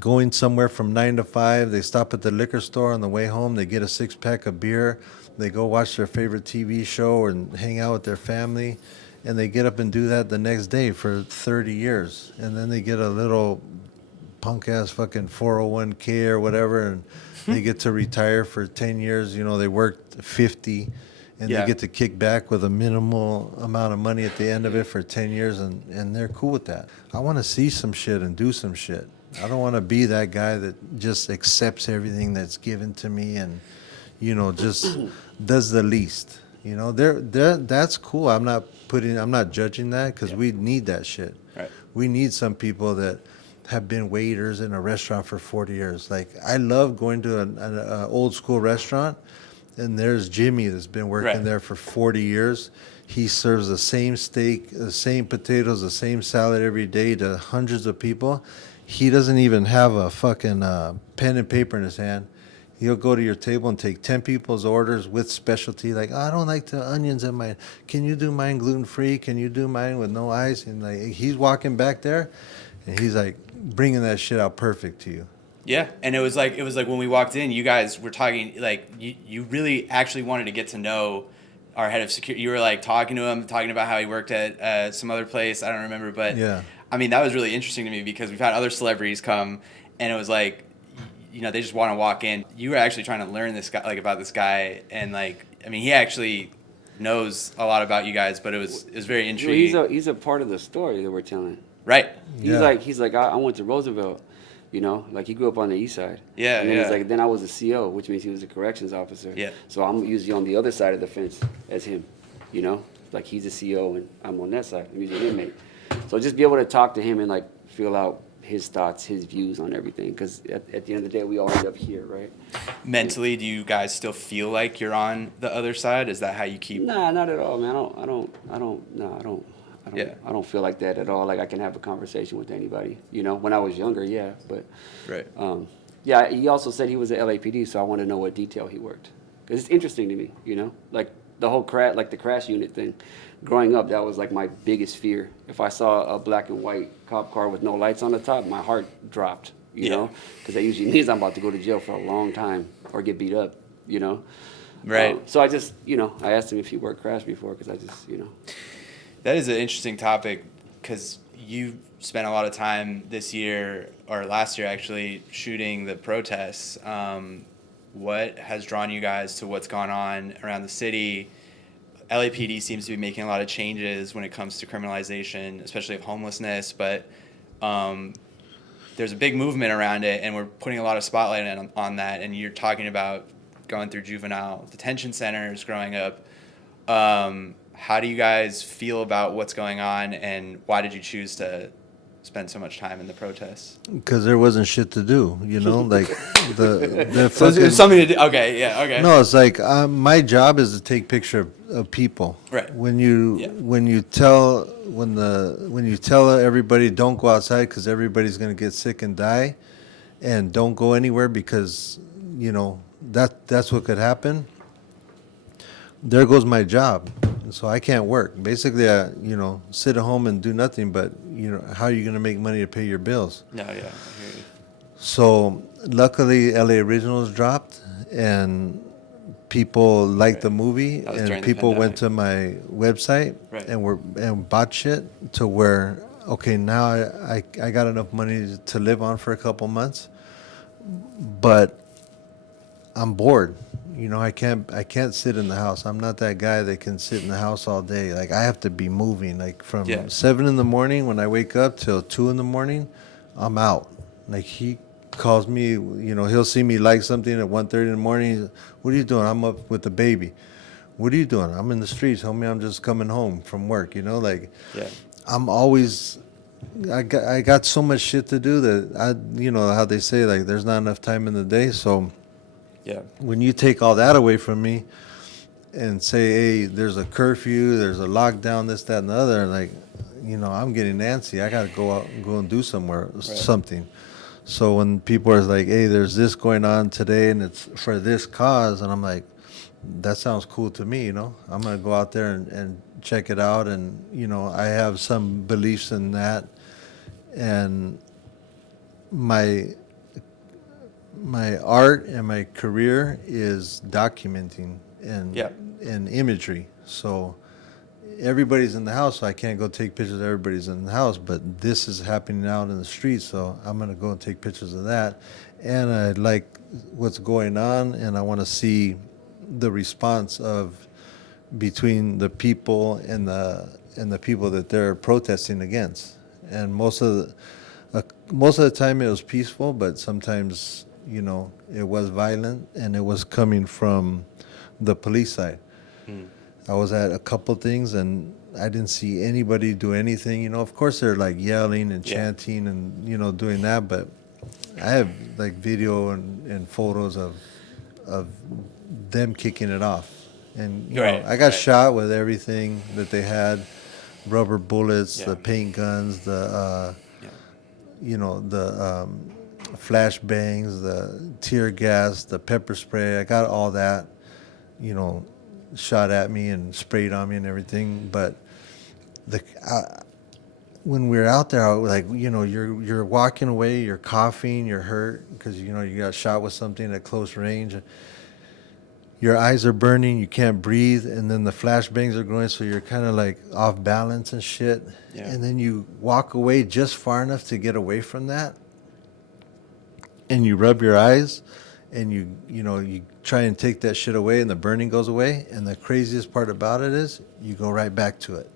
going somewhere from 9 to 5. They stop at the liquor store on the way home. They get a 6-pack of beer. They go watch their favorite TV show and hang out with their family. And they get up and do that the next day for 30 years. And then they get a little punk-ass fucking 401k or whatever, and they get to retire for 10 years. They worked 50, and they get to kick back with a minimal amount of money at the end of it for 10 years, and they're cool with that. I want to see some shit and do some shit. I don't want to be that guy that just accepts everything that's given to me and, just does the least. That's cool. I'm not judging that, because we need that shit. Right. We need some people that have been waiters in a restaurant for 40 years. Like, I love going to an old school restaurant, and there's Jimmy that's been working there for 40 years. He serves the same steak, the same potatoes, the same salad every day to hundreds of people. He doesn't even have a fucking pen and paper in his hand. He'll go to your table and take 10 people's orders with specialty. Like, I don't like the onions in mine. Can you do mine gluten-free? Can you do mine with no ice? And like, he's walking back there, and he's like bringing that shit out perfect to you. Yeah, and it was like when we walked in, you guys were talking, like you really actually wanted to get to know our head of security. You were like talking to him, talking about how he worked at some other place. I don't remember, but I mean, that was really interesting to me, because we've had other celebrities come, and it was like, they just want to walk in. You were actually trying to learn about this guy, and he actually knows a lot about you guys, but it was very intriguing. He's a part of the story that we're telling. Right. He's like, I went to Roosevelt, you know, like he grew up on the east side. Yeah, And then he's yeah. like, then I was a CO, which means he was a corrections officer. Yeah. So I'm usually on the other side of the fence as him, you know, like he's a CO and I'm on that side. I'm usually an inmate. So just be able to talk to him and like feel out his thoughts, his views on everything. Because at the end of the day, we all end up here, right? Mentally, do you guys still feel like you're on the other side? Is that how you keep? Nah, not at all, man. Yeah. I don't feel like that at all. Like I can have a conversation with anybody. You know, when I was younger, yeah, but Right. yeah. He also said he was at LAPD, so I want to know what detail he worked because it's interesting to me. You know, like the whole like the crash unit thing. Growing up, that was like my biggest fear. If I saw a black and white cop car with no lights on the top, my heart dropped. You know, because that usually means I'm about to go to jail for a long time or get beat up. You know. Right. So I just, you know, I asked him if he worked crash before because I just, you know. That is an interesting topic because you spent a lot of time this year or last year actually shooting the protests. What has drawn you guys to what's gone on around the city? LAPD seems to be making a lot of changes when it comes to criminalization, especially of homelessness, but there's a big movement around it, and we're putting a lot of spotlight on that, and you're talking about going through juvenile detention centers growing up. How do you guys feel about what's going on, and why did you choose to spend so much time in the protests? Because there wasn't shit to do, you know, like the So fucking, it's something to do. Okay, yeah, okay. no, it's like my job is to take picture of people. Right. When you tell everybody don't go outside because everybody's gonna get sick and die, and don't go anywhere because you know that's what could happen. There goes my job. So I can't work. Basically, I sit at home and do nothing. But how are you going to make money to pay your bills? No, yeah, I hear you. So luckily, LA Originals dropped, and people liked the movie, That was during and the people went pandemic. to my website Right. and bought shit to where now I got enough money to live on for a couple months, but I'm bored. I can't sit in the house. I'm not that guy that can sit in the house all day. Like I have to be moving. Like from 7 in the morning when I wake up till 2 in the morning, I'm out. Like he calls me, he'll see me like something at 1:30 in the morning. What are you doing? I'm up with the baby. What are you doing? I'm in the streets, homie. I'm just coming home from work. I'm always. I got so much shit to do that how they say like there's not enough time in the day. So. Yeah. When you take all that away from me and say, hey, there's a curfew, there's a lockdown, this, that, and the other, like, I'm getting antsy. I got to go out and go and do something. So when people are like, hey, there's this going on today and it's for this cause, and I'm like, that sounds cool to me, I'm going to go out there and check it out. And, I have some beliefs in that. And my art and my career is documenting and imagery. So everybody's in the house, so I can't go take pictures of everybody's in the house, but this is happening out in the street, so I'm going to go and take pictures of that. And I like what's going on, and I want to see the response between the people and the people that they're protesting against. And most of the time it was peaceful, but sometimes it was violent, and it was coming from the police side. I was at a couple things, and I didn't see anybody do anything. Of course, they're like yelling and chanting and doing that, but I have like video and photos of them kicking it off. And I got shot with everything that they had: rubber bullets, the paint guns, the flashbangs, the tear gas, the pepper spray. I got all that, shot at me and sprayed on me and everything. But when we were out there, you're walking away, you're coughing, you're hurt because you got shot with something at close range. Your eyes are burning, you can't breathe, and then the flashbangs are going, so you're kind of like off balance and shit. Yeah. And then you walk away just far enough to get away from that, and you rub your eyes, and you try and take that shit away, and the burning goes away. And the craziest part about it is you go right back to it.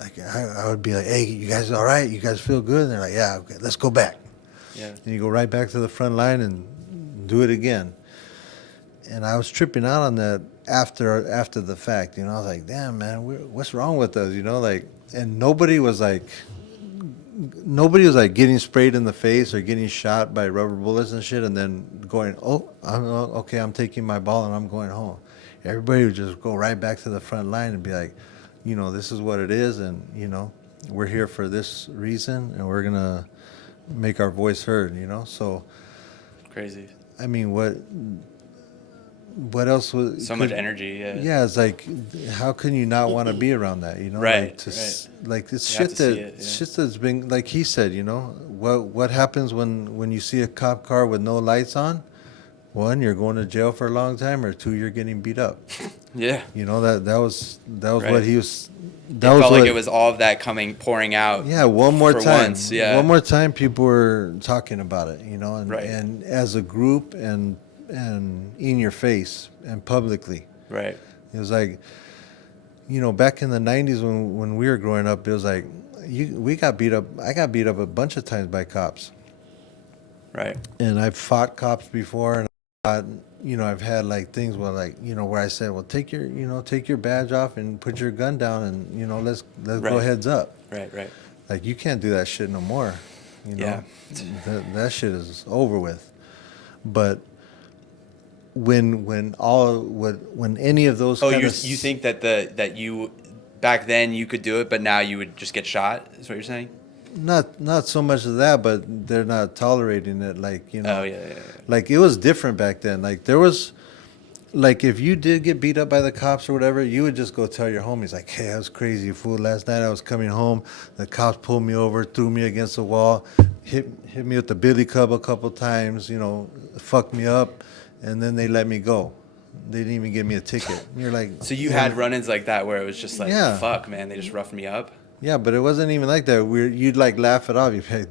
like I would be like, hey, you guys all right? You guys feel good? And they're like, yeah, okay, let's go back. Yeah. And you go right back to the front line and do it again. And I was tripping out on that after the fact. I was like, damn, man, what's wrong with us? And nobody was like getting sprayed in the face or getting shot by rubber bullets and shit, and then going, oh, I'm taking my ball and I'm going home. Everybody would just go right back to the front line and be like, this is what it is, and we're here for this reason, and we're gonna make our voice heard. So Crazy. I mean, what else was So much energy. Yeah. Yeah, it's like, how can you not want to be around that? Right. Like it's You have shit to that see it, yeah. shit that's been, like he said. What happens when you see a cop car with no lights on? One, you're going to jail for a long time, or two, you're getting beat up. Yeah. That was Right. what he was. It That was felt what, like it was all of that pouring out. Yeah, one more for time. once, yeah. One more time, people were talking about it. And Right. and as a group and in your face and publicly. Right. It was like, back in the 90s when we were growing up, it was like, we got beat up. I got beat up a bunch of times by cops. Right. And I've fought cops before, and I've had like things where where I said, well, take your badge off and put your gun down, and let's Right. go heads up. Right. Right. Like, you can't do that shit no more. Yeah. That shit is over with. But when any of those Oh, kind you of think that you back then you could do it, but now you would just get shot? Is what you're saying? not so much of that, but they're not tolerating it. Like, Oh yeah. like, it was different back then. Like, there was, like, if you did get beat up by the cops or whatever, you would just go tell your homies, like, hey, I was crazy, fool. Last night I was coming home, the cops pulled me over, threw me against the wall, hit me with the billy club a couple times, fucked me up, and then they let me go. They didn't even give me a ticket. And you're like, So you had run-ins like that where it was just like, Yeah. fuck, man, they just roughed me up. yeah, but it wasn't even like that. You'd like laugh it off. You'd be like,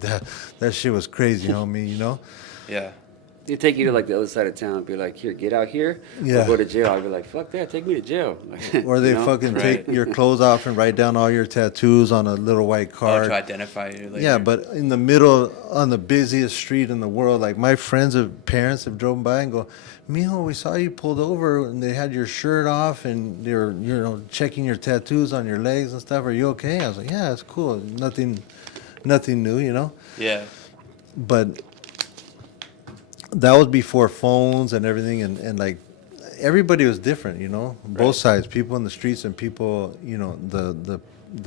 that shit was crazy, homie. Yeah. They take you to like the other side of town and be like, here, get out here, Yeah. or go to jail. I'd be like, fuck that, take me to jail. Or they fucking Right. take your clothes off and write down all your tattoos on a little white Oh, card. to identify you later. Yeah, but in the middle, on the busiest street in the world, like, my parents have driven by and go, Mijo, we saw you pulled over and they had your shirt off and they were, checking your tattoos on your legs and stuff. Are you okay? I was like, yeah, it's cool. Nothing new. Yeah. But that was before phones and everything, and like, everybody was different, both Right. sides, people in the streets and people, the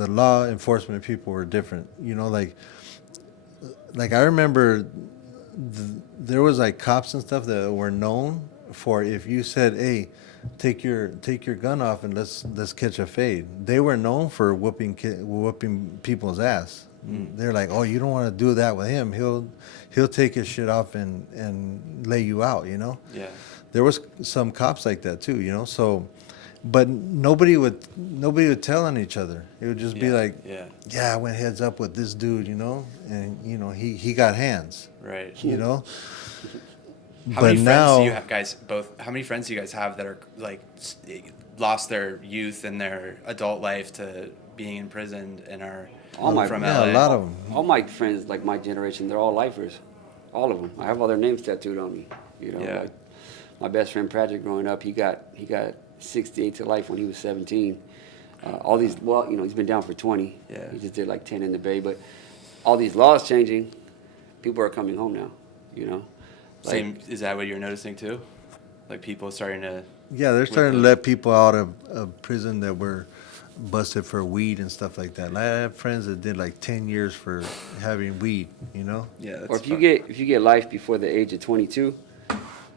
law enforcement people were different, like I remember there was like cops and stuff that were known for, if you said, hey, take your gun off and let's catch a fade, they were known for whooping people's ass. They're like, oh, you don't want to do that with him, he'll take his shit off and lay you out. Yeah. There was some cops like that too, so, but nobody would tell on each other. It would just be like, Yeah. I went heads up with this dude, and he got hands, Right. How But many now, friends do you have, guys? How many friends do you guys have that are like lost their youth and their adult life to being in prison and are from LA? a lot of them. All my friends, like my generation, they're all lifers. All of them. I have all their names tattooed on me. Yeah. Like my best friend Patrick, growing up, he got 68 to life when he was 17. All these, he's been down for 20. Yeah. He just did like 10 in the Bay. But all these laws changing, people are coming home now. Like, Same. Is that what you're noticing too? Like people starting to. Yeah, they're starting to let people out of prison that were busted for weed and stuff like that. I have friends that did like 10 years for having weed, Yeah. That's or if you get life before the age of 22,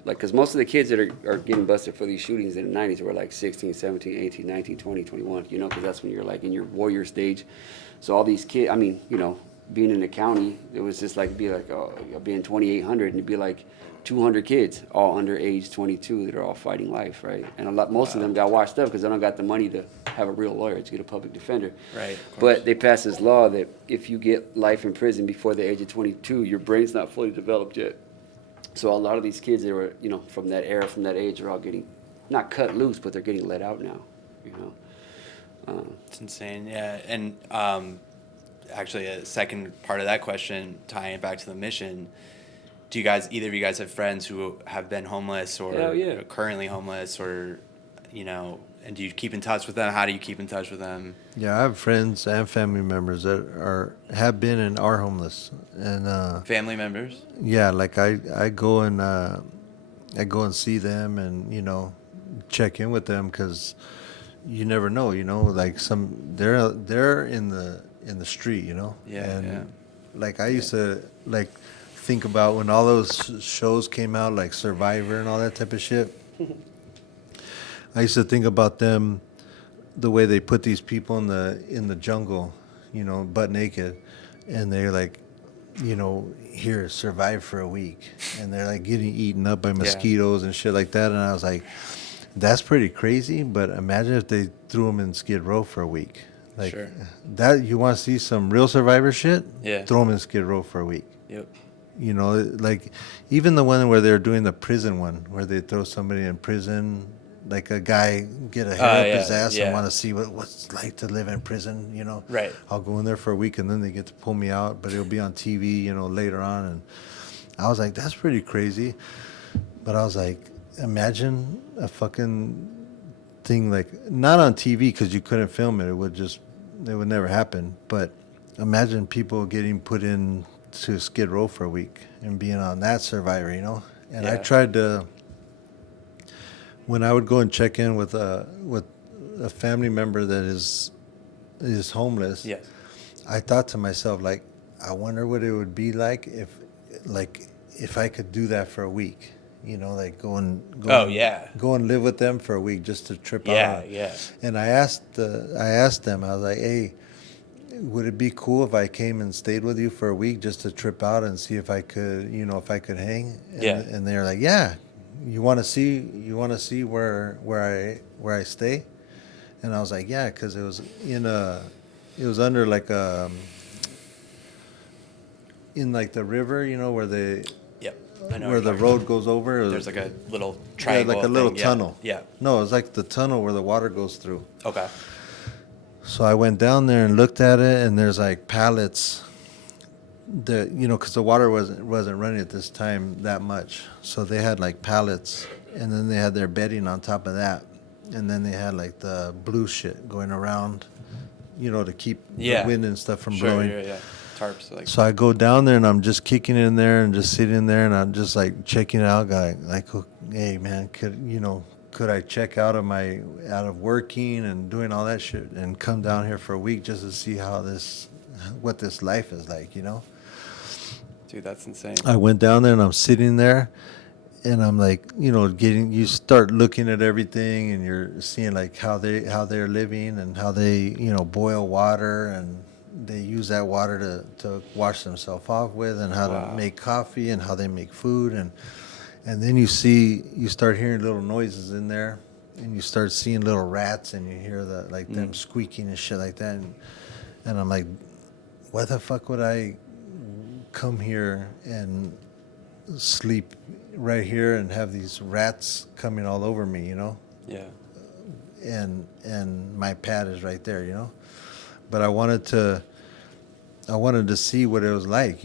like, because most of the kids that are getting busted for these shootings in the 90s were like 16, 17, 18, 19, 20, 21, because that's when you're like in your warrior stage. So all these kids, being in the county, it was just like, being 2,800, and it'd be like 200 kids, all under age 22, that are all fighting life, right? And most of them got washed up because they don't got the money to have a real lawyer, to get a public defender. Right. Of course. But they passed this law that if you get life in prison before the age of 22, your brain's not fully developed yet. So a lot of these kids that were, from that era, from that age, are all getting, not cut loose, but they're getting let out now, It's insane. Yeah. And actually, a second part of that question, tying it back to the mission, do you guys, either of you guys have friends who have been homeless or Hell yeah. are currently homeless, or, you know, and do you keep in touch with them? How do you keep in touch with them? Yeah, I have friends and family members that have been and are homeless, and Family members? yeah, like I go and see them, and check in with them, because you never know, like they're in the street, Yeah, and yeah. like I used to like think about when all those shows came out, like Survivor and all that type of shit. I used to think about them, the way they put these people in the jungle, butt naked, and they're like, here, survive for a week, and they're like getting eaten up by mosquitoes and shit like that. And I was like, that's pretty crazy. But imagine if they threw them in Skid Row for a week. Like Sure. that, you want to see some real Survivor shit? Yeah. Throw them in Skid Row for a week. Yep. Like even the one where they're doing the prison one, where they throw somebody in prison, like a guy get a hair up his ass and want to see what's like to live in prison, Right. I'll go in there for a week, and then they get to pull me out, but it'll be on TV, later on. And I was like, that's pretty crazy. But I was like, imagine a fucking thing, like not on TV, because you couldn't film it. It would never happen. But imagine people getting put in to Skid Row for a week and being on that Survivor, And I tried to, when I would go and check in with a family member that is homeless, Yes. I thought to myself, like, I wonder what it would be like if I could do that for a week, like go and live with them for a week just to trip out. Yeah. And I asked them, I was like, hey, would it be cool if I came and stayed with you for a week just to trip out and see if I could, hang? And they're like, yeah. You want to see where I stay? And I was like, yeah, because it was under like in like the river, where Yep. I know where what the you're road talking goes over. about. There's like a little Yeah, triangle. like a little thing. tunnel. Yeah. No, it's like the tunnel where the water goes through. Okay. So I went down there and looked at it, and there's like pallets that, because the water wasn't running at this time that much. So they had like pallets, and then they had their bedding on top of that. And then they had like the blue shit going around, to keep the wind and stuff from blowing. Yeah. Tarps. Like. So I go down there, and I'm just kicking in there and just sitting there, and I'm just like checking it out, like, hey man, could I check out of working and doing all that shit and come down here for a week just to see what this life is like, Dude, that's insane. I went down there, and I'm sitting there, and I'm like, you start looking at everything, and you're seeing like how they're living, and how they, boil water, and they use that water to wash themselves off with, and how to make coffee, and how they make food, and then you start hearing little noises in there, and you start seeing little rats, and you hear them squeaking and shit like that, and I'm like, why the fuck would I come here and sleep right here and have these rats coming all over me, Yeah. and my pad is right there, but I wanted to see what it was like,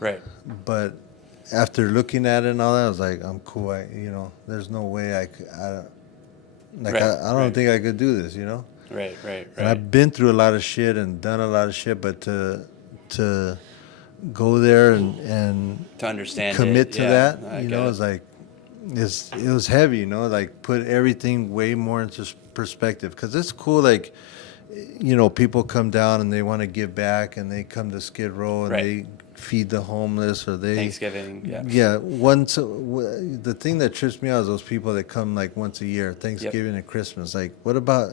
Right. but after looking at it and all that, I was like, I'm cool. There's no way I don't think I could do this, Right. And I've been through a lot of shit and done a lot of shit, but to go there and To understand commit it, to yeah, that, I it get was like, it was heavy, like put everything way more into perspective. Because it's cool, like, people come down and they want to give back, and they come to Skid Row and they feed the homeless, or they Thanksgiving. Yeah. Yeah, the thing that trips me out is those people that come like once a year, Thanksgiving and Christmas. Like, what about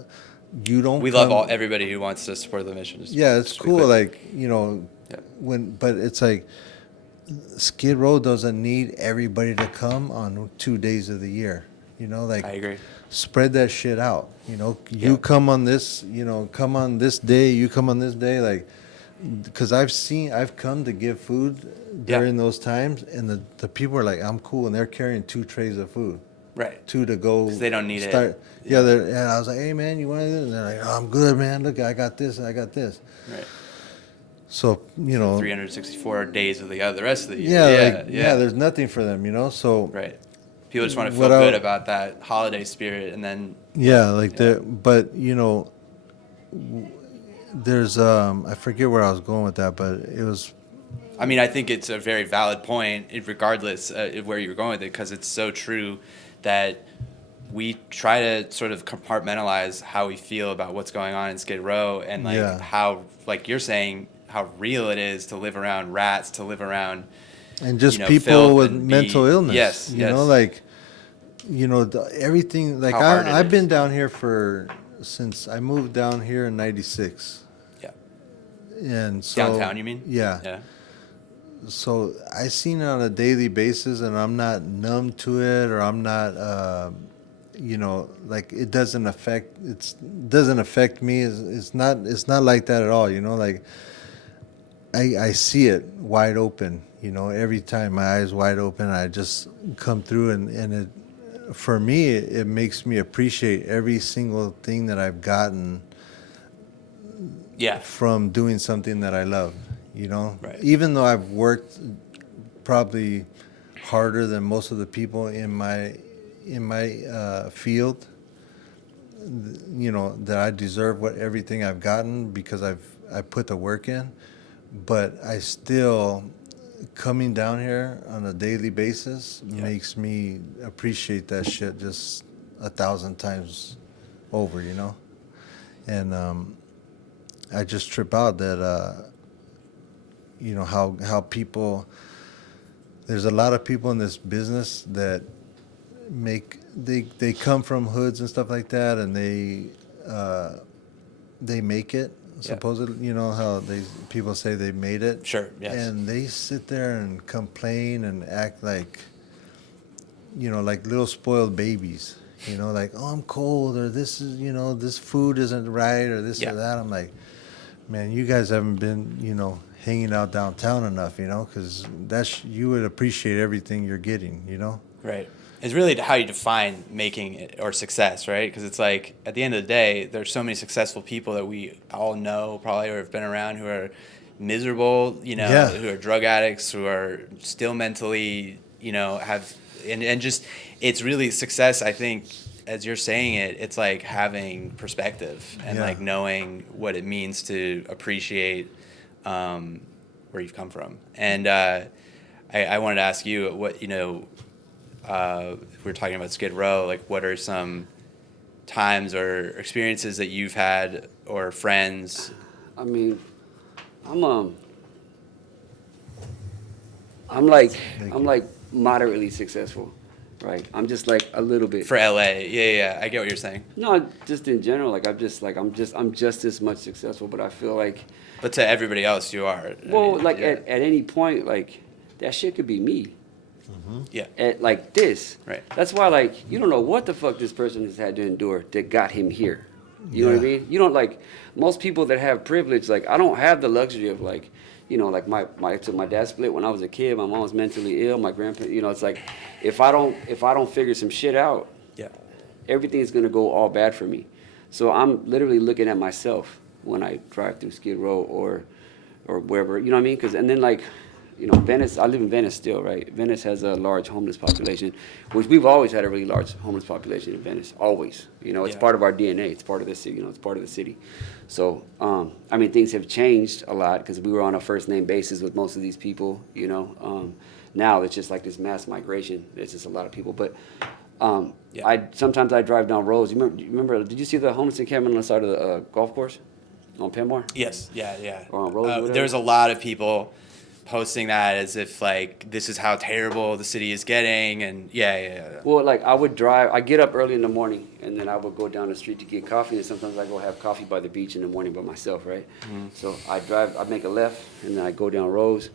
you? Don't We love everybody who wants to support the mission. Yeah, it's Just be cool. clear. Like, Yeah. but it's like Skid Row doesn't need everybody to come on 2 days of the year. Like, I agree. spread that shit out. You come on this, come on this day, you come on this day, like, because I've come to give food during those times, and the people are like, I'm cool, and they're carrying 2 trays of food. Right. two to go. 'Cause they don't need it. start. Yeah, and I was like, hey man, you want this? And they're like, oh, I'm good, man. Look, I got this. Right. So 364 days of the rest of the year. Yeah, there's nothing for them, So Right. People just want to what feel I- good about that holiday spirit, and then but there's I forget where I was going with that, but it was. I mean, I think it's a very valid point, regardless of where you're going with it, because it's so true that we try to sort of compartmentalize how we feel about what's going on in Skid Row, and how, like you're saying, how real it is to live around rats, to live around and just filth people with and mental illness. Yes, everything. Like How hard it I've is. been down here since I moved down here in '96. Yeah. And so Downtown, you mean? Yeah. Yeah. So I seen it on a daily basis, and I'm not numb to it, or I'm not, like it doesn't affect me. It's not like that at all. Like I see it wide open. Every time my eyes wide open, I just come through, and it, for me, it makes me appreciate every single thing that I've gotten. Yeah. From doing something that I love. Right. Even though I've worked probably harder than most of the people in my field, that I deserve everything I've gotten because I put the work in, but I still, coming down here on a daily basis makes me appreciate that shit just 1,000 times over, and I just trip out that how people, there's a lot of people in this business that they come from hoods and stuff like that, and they make it supposedly, how people say they made it. Sure, yes. And they sit there and complain and act like like little spoiled babies, like, oh, I'm cold, or this is, this food isn't right, or this or that. I'm like, man, you guys haven't been, hanging out downtown enough, because you would appreciate everything you're getting, Right. It's really how you define making it or success, right? Because it's like, at the end of the day, there's so many successful people that we all know probably, or have been around, who are miserable, who are drug addicts, who are still mentally, have, and just, it's really success, I think, as you're saying it, it's like having perspective and like knowing what it means to appreciate where you've come from. And I wanted to ask you what, if we're talking about Skid Row, like what are some times or experiences that you've had, or friends? I mean, I'm like moderately successful, right? I'm just like a little bit. For LA, yeah, I get what you're saying. No, just in general, like I'm just as much successful, but I feel like. But to everybody else, you are. Well, at any point, like that shit could be me. Mm-hmm. Yeah. At like this. Right. That's why, like, you don't know what the fuck this person has had to endure that got him here. You know what I mean? You don't, like, most people that have privilege, like, I don't have the luxury of, like, like my dad split when I was a kid. My mom was mentally ill. My grandpa, it's like, if I don't figure some shit out, everything's gonna go all bad for me. So I'm literally looking at myself when I drive through Skid Row or wherever. You know what I mean? And then, like, Venice, I live in Venice still, right? Venice has a large homeless population, which we've always had a really large homeless population in Venice, always. It's part of our DNA. It's part of the city, it's part of the city. So, I mean, things have changed a lot because we were on a first name basis with most of these people, Now it's just like this mass migration. It's just a lot of people. But sometimes I drive down roads. You remember, did you see the homeless encampment on the side of the golf course on Penmore? Yes, yeah. Or on Rosewood? There's a lot of people posting that as if, like, this is how terrible the city is getting, and yeah. Well, like, I get up early in the morning, and then I would go down the street to get coffee, and sometimes I go have coffee by the beach in the morning by myself, right? Mm-hmm. So I make a left, and then I go down Rose,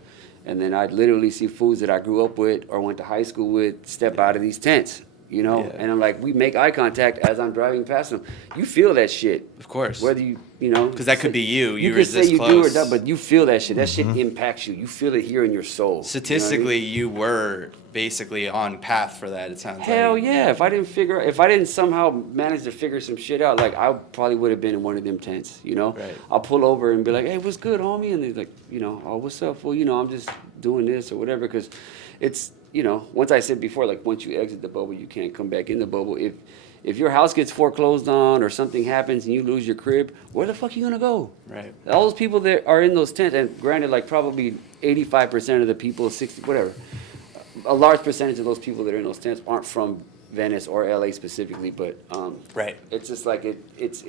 and then I'd literally see foods that I grew up with or went to high school with step out of these tents. you know? Yeah. And I'm like, we make eye contact as I'm driving past them. You feel that shit. Of course. Whether you know. Because that could be you. You were could say this you close. do or don't, but you feel that shit. That shit impacts you. You feel it here in your soul. Statistically, you know what you were basically on path for that, it sounds I mean? Hell like. yeah. If I didn't somehow manage to figure some shit out, like I probably would have been in one of them tents, you know? Right. I'll pull over and be like, hey, what's good, homie? And they're like, you know, oh, what's up? Well, you know, I'm just doing this or whatever. Because it's, you know, once I said before, like once you exit the bubble, you can't come back in the bubble. If your house gets foreclosed on or something happens and you lose your crib, where the fuck you gonna go? Right. All those people that are in those tents, and granted, like probably 85% of the people, 60, whatever, a large percentage of those people that are in those tents aren't from Venice or LA specifically, but Right. it's just like it's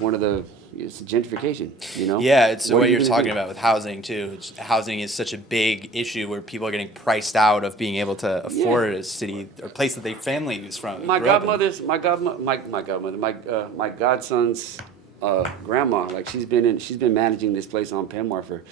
one of the it's gentrification, you know. Yeah, it's What what are you you're gonna talking do? about with housing too. Housing is such a big issue where people are getting priced out of being able to afford a city or place that their family is from. My grew up in. godmother, my godson's grandma, like she's been managing this place on Penmar for,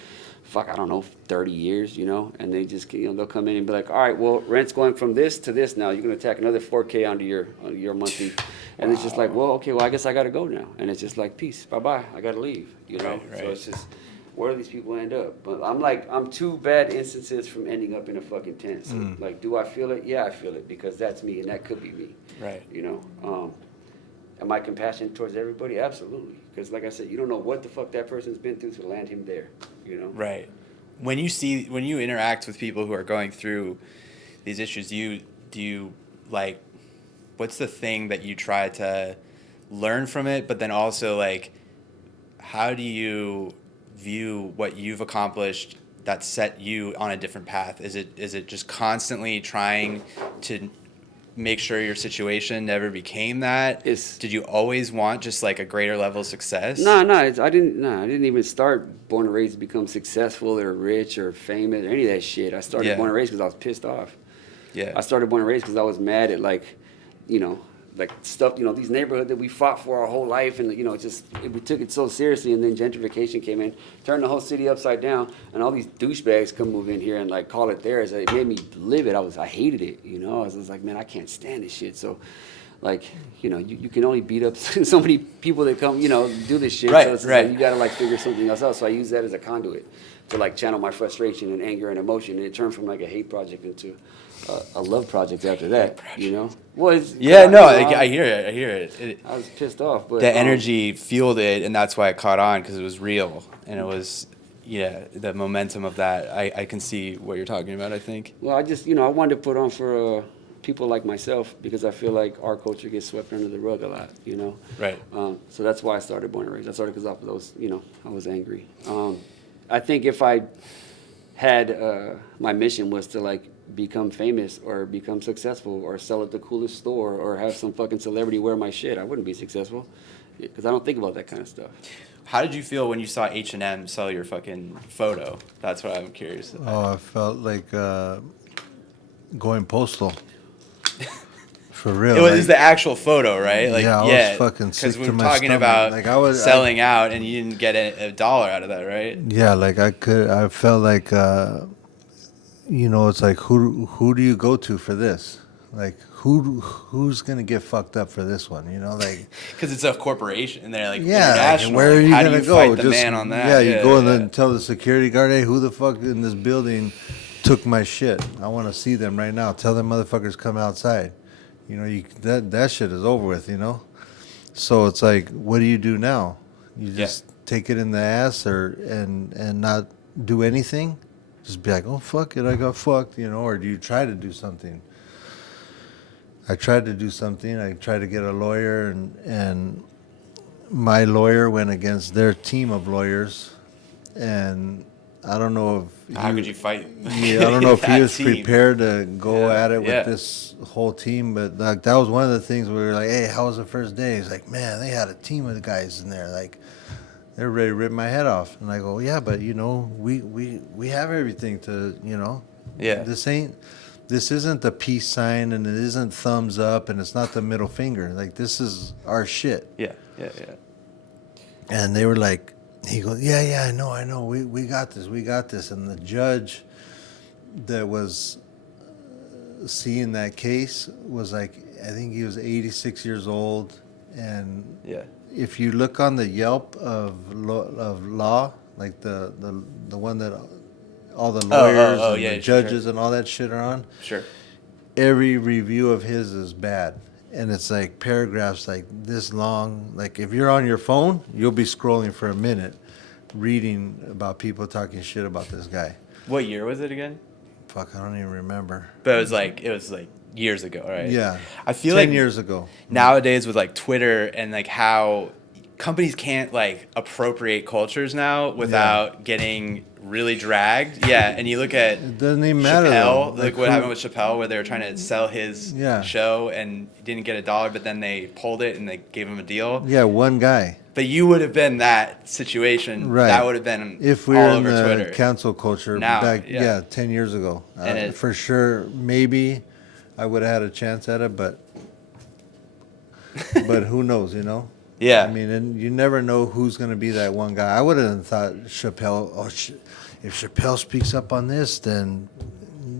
I don't know, 30 years, you know, and they just, you know, they'll come in and be like, all right, well, rent's going from this to this now. You're going to tack another $4K onto your monthly. And it's just like, well, okay, well, I guess I got to go now. And it's just like, peace, bye-bye, I got to leave, you know? Right. So it's just, where do these people end up? But I'm two bad instances from ending up in a fucking tent. So, like, do I feel it? Yeah, I feel it, because that's me, and that could be me. Right. You know? Am I compassionate towards everybody? Absolutely. Because, like I said, you don't know what the fuck that person's been through to land him there, you know? Right. When you interact with people who are going through these issues, do you like, what's the thing that you try to learn from it, but then also like, how do you view what you've accomplished that set you on a different path? Is it just constantly trying to make sure your situation never became that? Did you always want just like a greater level of success? No, I didn't even start born and raised to become successful or rich or famous or any of that shit. I started born and raised because I was pissed off. Yeah. I started born and raised because I was mad at, like, you know, like stuff, you know, these neighborhoods that we fought for our whole life, and, you know, we took it so seriously, and then gentrification came in, turned the whole city upside down, and all these douchebags come move in here and like call it theirs. It made me livid. I hated it, you know. I was like, man, I can't stand this shit. So, like, you know, you can only beat up so many people that come, you know, do this shit. Right, so it's right. Like, you gotta like figure something else out. So I use that as a conduit to like channel my frustration and anger and emotion, and it turned from like a hate project into a love project after that, you know? Well, I hear it. I was pissed off, but the energy fueled it, and that's why it caught on, because it was real, and it was, the momentum of that. I can see what you're talking about, I think. Well, I just, you know, I wanted to put on for people like myself, because I feel like our culture gets swept under the rug a lot, you know? Right. So that's why I started Born and Raised. I started because of those, you know, I was angry. I think if I had, my mission was to like become famous or become successful or sell at the coolest store or have some fucking celebrity wear my shit, I wouldn't be successful, because I don't think about that kind of stuff. How did you feel when you saw H&M sell your fucking photo? That's what I'm curious about. Oh, I felt like going postal. For real. It was the actual photo, right? Like, yeah, I was fucking sick to because we're my talking stomach. about Like, I was selling out, and you didn't get a dollar out of that, right? Yeah, like I felt like, you know, it's like, who do you go to for this? Like, who's gonna get fucked up for this one? You know, like, Because it's a corporation, and they're like yeah, international. like, where are you How gonna do you go? fight the Just man on that? Yeah, you go and then tell the security guard, hey, who the fuck in this building took my shit? I want to see them right now. Tell them motherfuckers come outside. You know, that shit is over with. You know, so it's like, what do you do now? You just take it in the ass, and not do anything. Just be like, oh, fuck it, I got fucked, you know, or do you try to do something? I tried to do something. I tried to get a lawyer, and my lawyer went against their team of lawyers, and I don't know if How could you fight? Yeah, I don't know if he that was team? prepared to go at it with Yeah. this whole team, but like that was one of the things where we were like, hey, how was the first day? He's like, man, they had a team of guys in there, like they're ready to rip my head off. And I go, yeah, but you know, we have everything to, you know, Yeah. this isn't the peace sign, and it isn't thumbs up, and it's not the middle finger. Like, this is our shit. Yeah. And they were like, he goes, yeah, I know. We got this. And the judge that was seeing that case was like, I think he was 86 years old, and Yeah. if you look on the Yelp of law, like the one that all the lawyers and yeah, the sure, judges and all that shit are on, Sure. every review of his is bad. And it's like paragraphs like this long. Like if you're on your phone, you'll be scrolling for a minute, reading about people talking shit about this guy. What year was it again? Fuck, I don't even remember. But it was like years ago, right? Yeah. I feel 10 like years ago. nowadays with like Twitter and like how companies can't like appropriate cultures now without getting really dragged. Yeah, and you look at It doesn't even matter. Chappelle, though. like what happened with Chappelle, where they were trying to sell his Yeah. show and didn't get $1, but then they pulled it and they gave him a deal. Yeah, one guy. But you would have been that situation. Right. That would have been If we all were in over the Twitter. cancel culture Now, back, yeah. 10 years ago. And For sure, maybe I would have had a chance at it, but who knows, you know? Yeah. I mean, and you never know who's going to be that one guy. I would have thought Chappelle, if Chappelle speaks up on this, then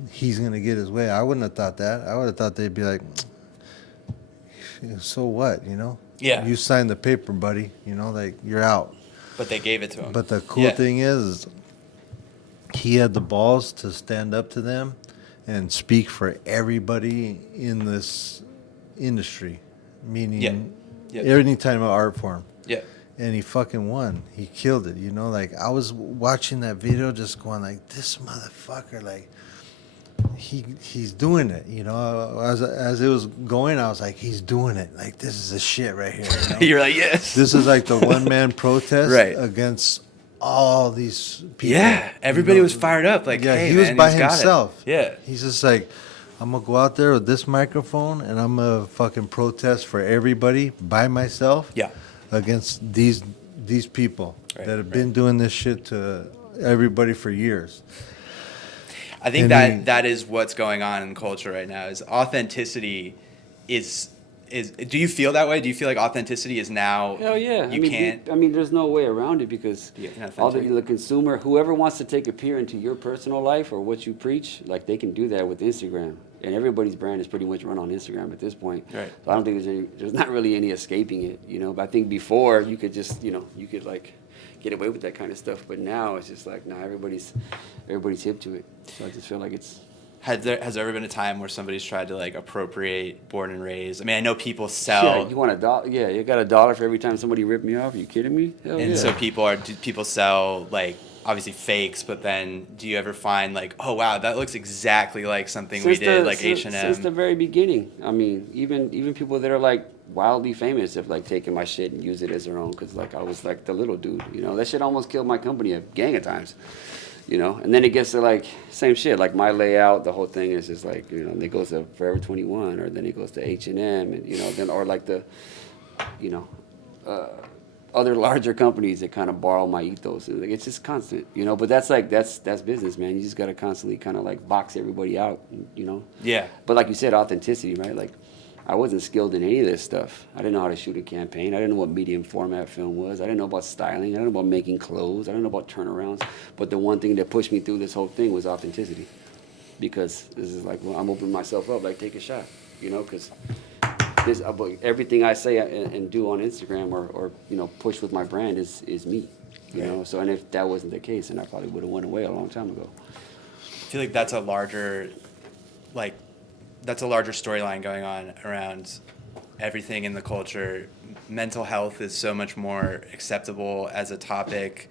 he's going to get his way. I wouldn't have thought that. I would have thought they'd be like, so what, you know? Yeah. You signed the paper, buddy. You know, like, you're out. But they gave it to him. But the cool Yeah. thing is, he had the balls to stand up to them and speak for everybody in this industry, meaning Yeah. any time of art form. Yeah. And he fucking won. He killed it, you know? Like, I was watching that video just going like, this motherfucker, like, he's doing it, you know? As it was going, I was like, he's doing it. Like, this is the shit right here, you know? You're like, yes. This is like the one-man protest Right. against all these people. Yeah, everybody you know? was fired up. Like, Yeah, hey, he was man, by he's got it. himself. Yeah. He's just like, I'm going to go out there with this microphone and I'm going to fucking protest for everybody by myself Yeah. against these people Right, that have been doing this shit to everybody for years. I think And that is what's going on in culture right now. Is authenticity is. Do you feel that way? Do you feel like authenticity is now? Hell yeah. You can't. I mean, there's no way around it because Yeah, all the authentic. consumer, whoever wants to take a peer into your personal life or what you preach, like they can do that with Instagram. And everybody's brand is pretty much run on Instagram at this point. Right. So I don't think there's not really any escaping it, you know. But I think before you could just, you could like get away with that kind of stuff. But now it's just like, nah, everybody's hip to it. So I just feel like it's. Has there ever been a time where somebody's tried to like appropriate born and raised? I mean, I know people sell. Yeah, you want $1? Yeah, you got $1 for every time somebody ripped me off. Are you kidding me? Hell And yeah. so people sell like obviously fakes, but then do you ever find like, oh wow, that looks exactly like something we did, like H&M? Since the very beginning. I mean, even people that are like wildly famous have like taken my shit and used it as their own because like I was like the little dude, you know. That shit almost killed my company a gang of times, you know. And then it gets to like same shit, like my layout, the whole thing is just like, you know, and it goes to Forever 21 or then it goes to H&M and you know, then or like the, you know, other larger companies that kind of borrow my ethos. And like, it's just constant, you know. But that's business, man. You just got to constantly kind of like box everybody out, you know. Yeah. But like you said, authenticity, right? Like I wasn't skilled in any of this stuff. I didn't know how to shoot a campaign. I didn't know what medium format film was. I didn't know about styling. I didn't know about making clothes. I didn't know about turnarounds. But the one thing that pushed me through this whole thing was authenticity, because this is like, well, I'm opening myself up. Like take a shot, you know, because. Everything I say and do on Instagram or you know push with my brand is me, you know. So and if that wasn't the case, then I probably would have went away a long time ago. I feel like that's a larger storyline going on around everything in the culture. Mental health is so much more acceptable as a topic.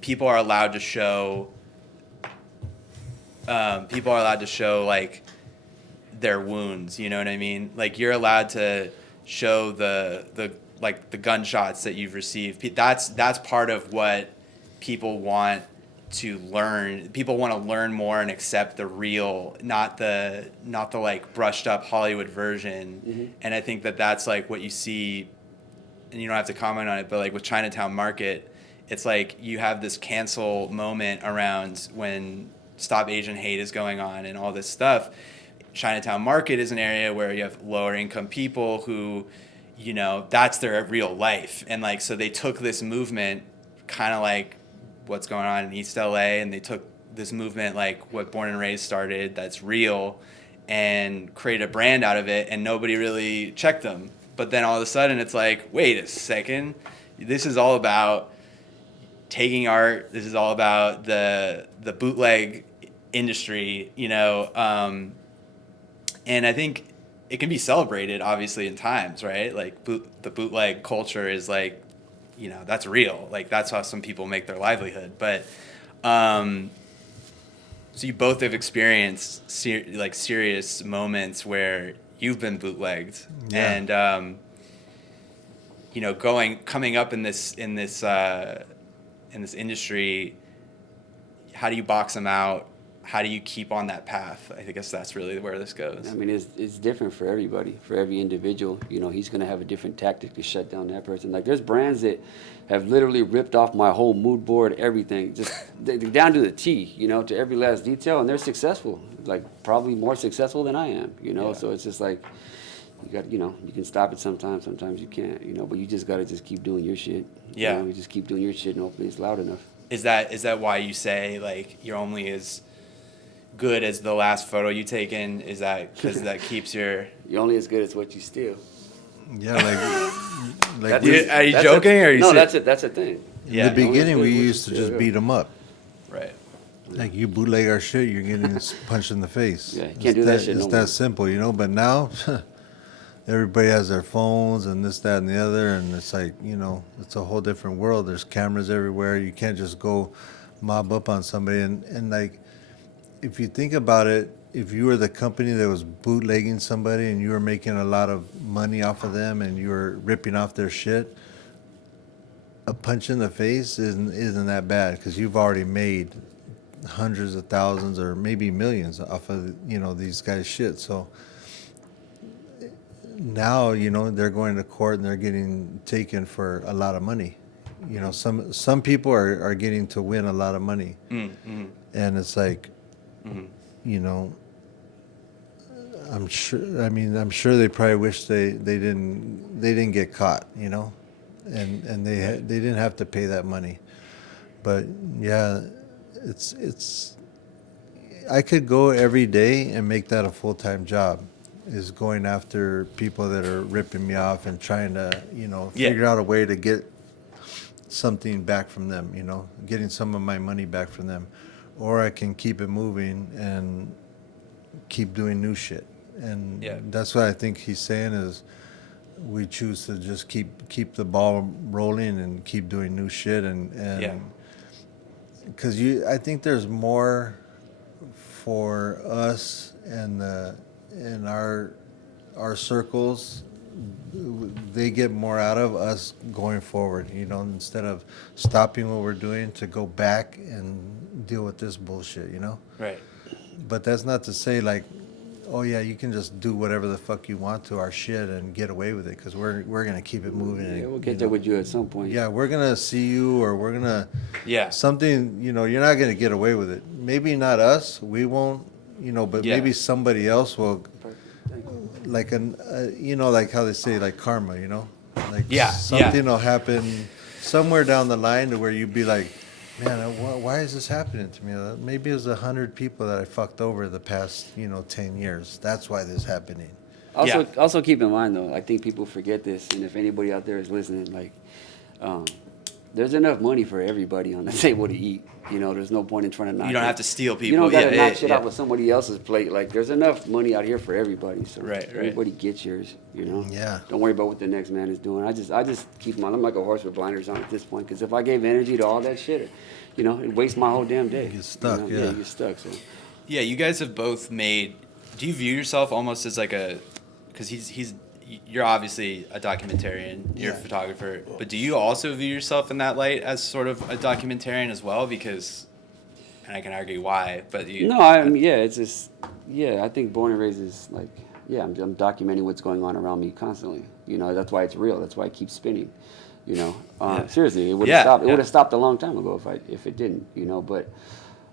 People are allowed to show. Like their wounds, you know what I mean? Like you're allowed to show the gunshots that you've received. That's part of what people want to learn. People want to learn more and accept the real, not the like brushed up Hollywood version. Mm-hmm. And I think that's like what you see, and you don't have to comment on it, but like with Chinatown Market, it's like you have this cancel moment around when Stop Asian Hate is going on and all this stuff. Chinatown Market is an area where you have lower income people who, you know, that's their real life. And like, so they took this movement kind of like what's going on in East LA and they took this movement like what Born and Raised started that's real, and create a brand out of it, and nobody really checked them. But then all of a sudden it's like, wait a second, this is all about taking art. This is all about the bootleg industry, you know. And I think it can be celebrated, obviously, in times, right? Like the bootleg culture is like, you know, that's real. Like that's how some people make their livelihood. But so you both have experienced serious moments where you've been bootlegged, and you know, coming up in this industry. How do you box them out? How do you keep on that path? I guess that's really where this goes. I mean, it's different for everybody, for every individual. You know, he's going to have a different tactic to shut down that person. Like, there's brands that have literally ripped off my whole mood board, everything, just down to the T, you know, to every last detail, and they're successful, like probably more successful than I am, you know. So it's just like, you got, you know, you can stop it sometimes you can't, you know, but you just got to just keep doing your shit. Yeah. You know, you just keep doing your shit, and hopefully it's loud enough. Is that why you say, like, you're only as good as the last photo you taken? Is that because that keeps your... You're only as good as what you steal. Yeah, like are you joking? Or are you that's a thing. In the beginning, we used to just beat them up. Right. Like, you bootleg our shit, you're getting punched in the face. Yeah, you can't do that shit no It's more. that simple, you know. But now, everybody has their phones and this, that, and the other, and it's like, you know, it's a whole different world. There's cameras everywhere. You can't just go mob up on somebody. And like, if you think about it, if you were the company that was bootlegging somebody and you were making a lot of money off of them and you were ripping off their shit, a punch in the face isn't that bad, because you've already made hundreds of thousands or maybe millions off of, you know, these guys' shit. So now, you know, they're going to court and they're getting taken for a lot of money. You know, some people are getting to win a lot of money. Mm-hmm. And it's like, you know, I'm sure they probably wish they didn't get caught, you know, and they didn't have to pay that money. But yeah, it's I could go every day and make that a full-time job, is going after people that are ripping me off and trying to, you know, figure out a way to get something back from them, you know, getting some of my money back from them. Or I can keep it moving and keep doing new shit. And that's what I think he's saying, is we choose to just keep the ball rolling and keep doing new shit. And because I think there's more for us and our circles. They get more out of us going forward, you know, instead of stopping what we're doing to go back and deal with this bullshit, you know? Right. But that's not to say, like, oh yeah, you can just do whatever the fuck you want to our shit and get away with it, because we're gonna keep it moving. Yeah, we'll get there with you at some point. Yeah, we're gonna see you, or we're gonna something. You know, you're not gonna get away with it. Maybe not us. We won't. You know, but maybe somebody else will. Like you know, like how they say, like karma. You know, like something will happen somewhere down the line to where you'd be like, man, why is this happening to me? Maybe it's 100 people that I fucked over the past, you know, 10 years. That's why this is happening. Also keep in mind, though, I think people forget this, and if anybody out there is listening, like, there's enough money for everybody on the table to eat. You know, there's no point in trying to knock. You don't have to steal people. You don't got to knock shit out with somebody else's plate. Like, there's enough money out here for everybody. So everybody gets yours. You know. Yeah. Don't worry about what the next man is doing. I just keep mine. I'm like a horse with blinders on at this point, because if I gave energy to all that shit, you know, it wastes my whole damn day. You get stuck. You know? Yeah, you get stuck. So. Yeah, you guys have both made. Do you view yourself almost as like a? Because you're obviously a documentarian, you're a photographer, but do you also view yourself in that light as sort of a documentarian as well? Because, and I can argue why, but you... No, I mean, it's just, I think Born and Raised is like, I'm documenting what's going on around me constantly. You know, that's why it's real. That's why it keeps spinning. You know, seriously, it would have stopped. It would have stopped a long time ago if it didn't. You know, but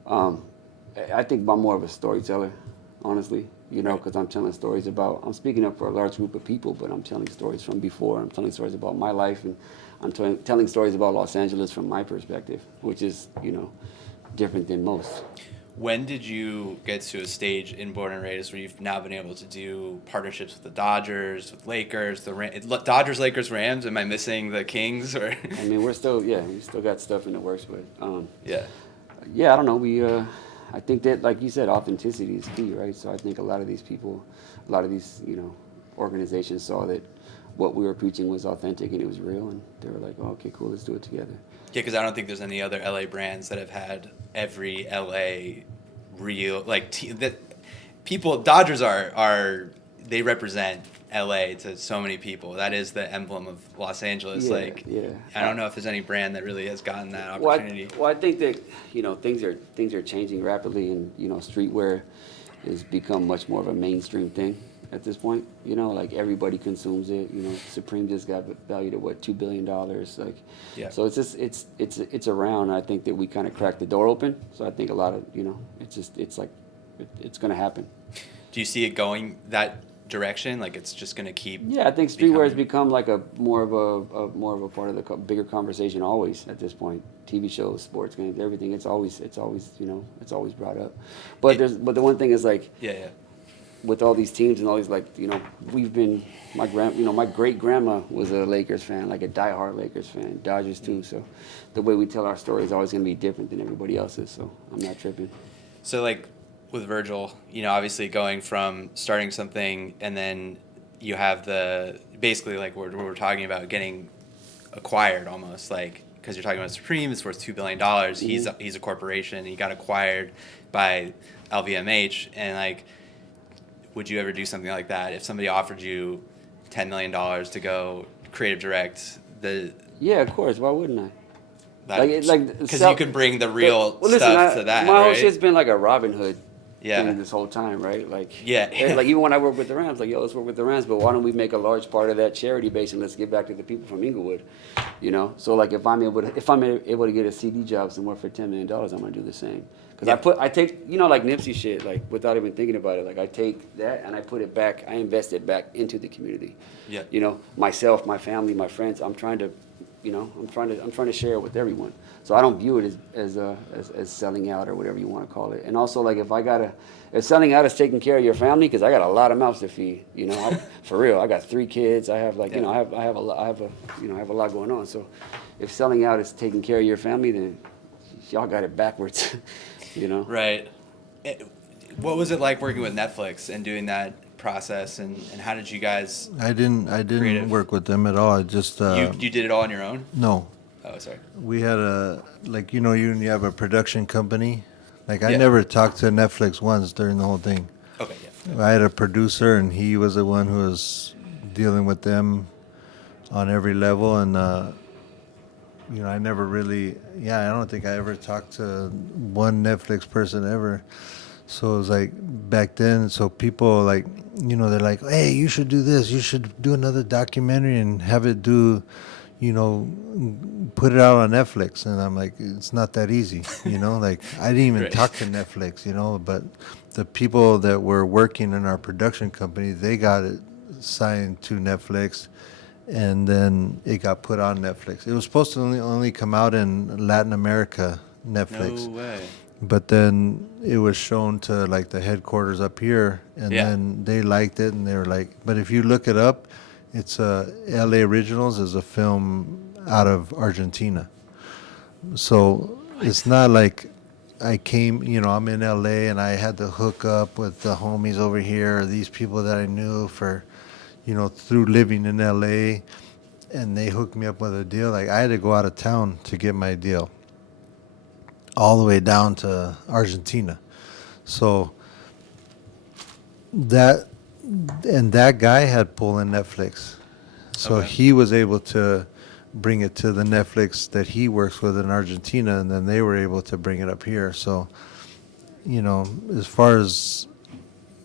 I think I'm more of a storyteller, honestly. You know, because I'm telling stories I'm speaking up for a large group of people, but I'm telling stories from before. I'm telling stories about my life, and I'm telling stories about Los Angeles from my perspective, which is, you know, different than most. When did you get to a stage in Born and Raised where you've now been able to do partnerships with the Dodgers, with Lakers, Dodgers, Lakers, Rams? Am I missing the Kings? Or I mean, we still got stuff in the works, but yeah, I don't know. I think that, like you said, authenticity is key, right? So I think a lot of these people, a lot of these, organizations saw that what we were preaching was authentic and it was real, and they were like, oh, okay, cool, let's do it together. yeah, because I don't think there's any other LA brands that have had every LA real that people. Dodgers are they represent LA to so many people. That is the emblem of Los Angeles. I don't know if there's any brand that really has gotten that opportunity. Well, I think that things are changing rapidly, and streetwear has become much more of a mainstream thing at this point. Like everybody consumes it. Supreme just got valued at what, $2 billion. So it's just it's around. I think that we kind of cracked the door open. So I think a lot of it's going to happen. Do you see it going that direction? Like it's just going to keep? Yeah, I think streetwear has become like a more of a part of the bigger conversation always at this point. TV shows, sports games, everything. It's always brought up. But the one thing is like. Yeah. With all these teams and all these we've been my great grandma was a Lakers fan, like a diehard Lakers fan, Dodgers too. So the way we tell our story is always going to be different than everybody else's. So I'm not tripping. So like with Virgil, obviously going from starting something and then you have basically like we're talking about getting acquired almost, like because you're talking about Supreme, it's worth $2 billion. Mm-hmm. He's a corporation. He got acquired by LVMH, and like. Would you ever do something like that if somebody offered you $10 million to go creative direct? Yeah, of course. Why wouldn't I? Because you can bring the real stuff to that. My whole right? shit's been like a Robin Hood thing this whole time, right? Like even when I work with the Rams, like let's work with the Rams, but why don't we make a large part of that charity base and let's give back to the people from Inglewood, So like if I'm able to get a CD job somewhere for $10 million, I'm gonna do the same. Because I take, like Nipsey shit, like without even thinking about it, like I take that and I put it back, I invest it back into the community. Yeah. Myself, my family, my friends, I'm trying to share it with everyone. So I don't view it as selling out or whatever you want to call it. And also like if selling out is taking care of your family, because I got a lot of mouths to feed, for real. I got 3 kids. I have I have a lot going on. So if selling out is taking care of your family, then y'all got it backwards. Right. What was it like working with Netflix and doing that process, and how did you guys? I didn't work with them at all. I just you did it all on your own? No. Oh, sorry. We had you have a production company. Like I never talked to Netflix once during the whole thing. Okay. Yeah. I had a producer, and he was the one who was dealing with them on every level, and. I never really, I don't think I ever talked to one Netflix person ever. So it was like back then, so people like, they're like, hey, you should do this. You should do another documentary and have it put it out on Netflix. And I'm like, it's not that easy, like I didn't even talk to Netflix, but the people that were working in our production company, they got it signed to Netflix. And then it got put on Netflix. It was supposed to only come out in Latin America, Netflix. No way. But then it was shown to like the headquarters up here, and then they liked it, and they were like, but if you look it up, it's LA Originals is a film out of Argentina. So it's not like I came, I'm in LA and I had to hook up with the homies over here, or these people that I knew for through living in LA, and they hooked me up with a deal. Like I had to go out of town to get my deal, all the way down to Argentina. So that guy had pull in Netflix, so he was able to bring it to the Netflix that he works with in Argentina, and then they were able to bring it up here. So, as far as,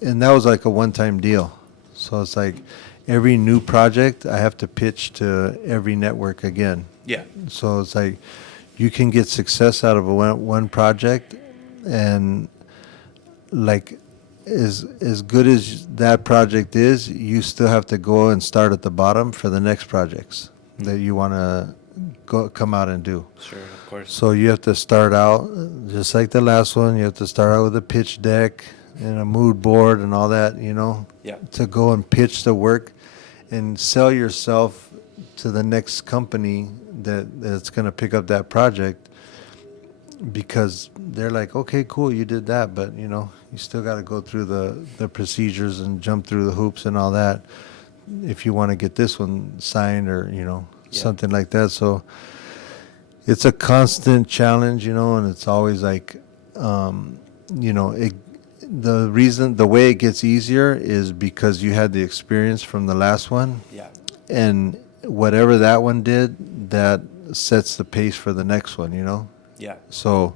and that was like a one-time deal. So it's like every new project I have to pitch to every network again. Yeah. So it's like you can get success out of one project, and like as good as that project is, you still have to go and start at the bottom for the next projects that you want to come out and do. Sure, of course. So you have to start out just like the last one. You have to start out with a pitch deck and a mood board and all that, Yeah. to go and pitch the work and sell yourself to the next company that's going to pick up that project, because they're like, okay, cool, you did that, but you still got to go through the procedures and jump through the hoops and all that if you want to get this one signed or something like that. So it's a constant challenge, and it's always like, the way it gets easier is because you had the experience from the last one. Yeah. And whatever that one did, that sets the pace for the next one, Yeah. So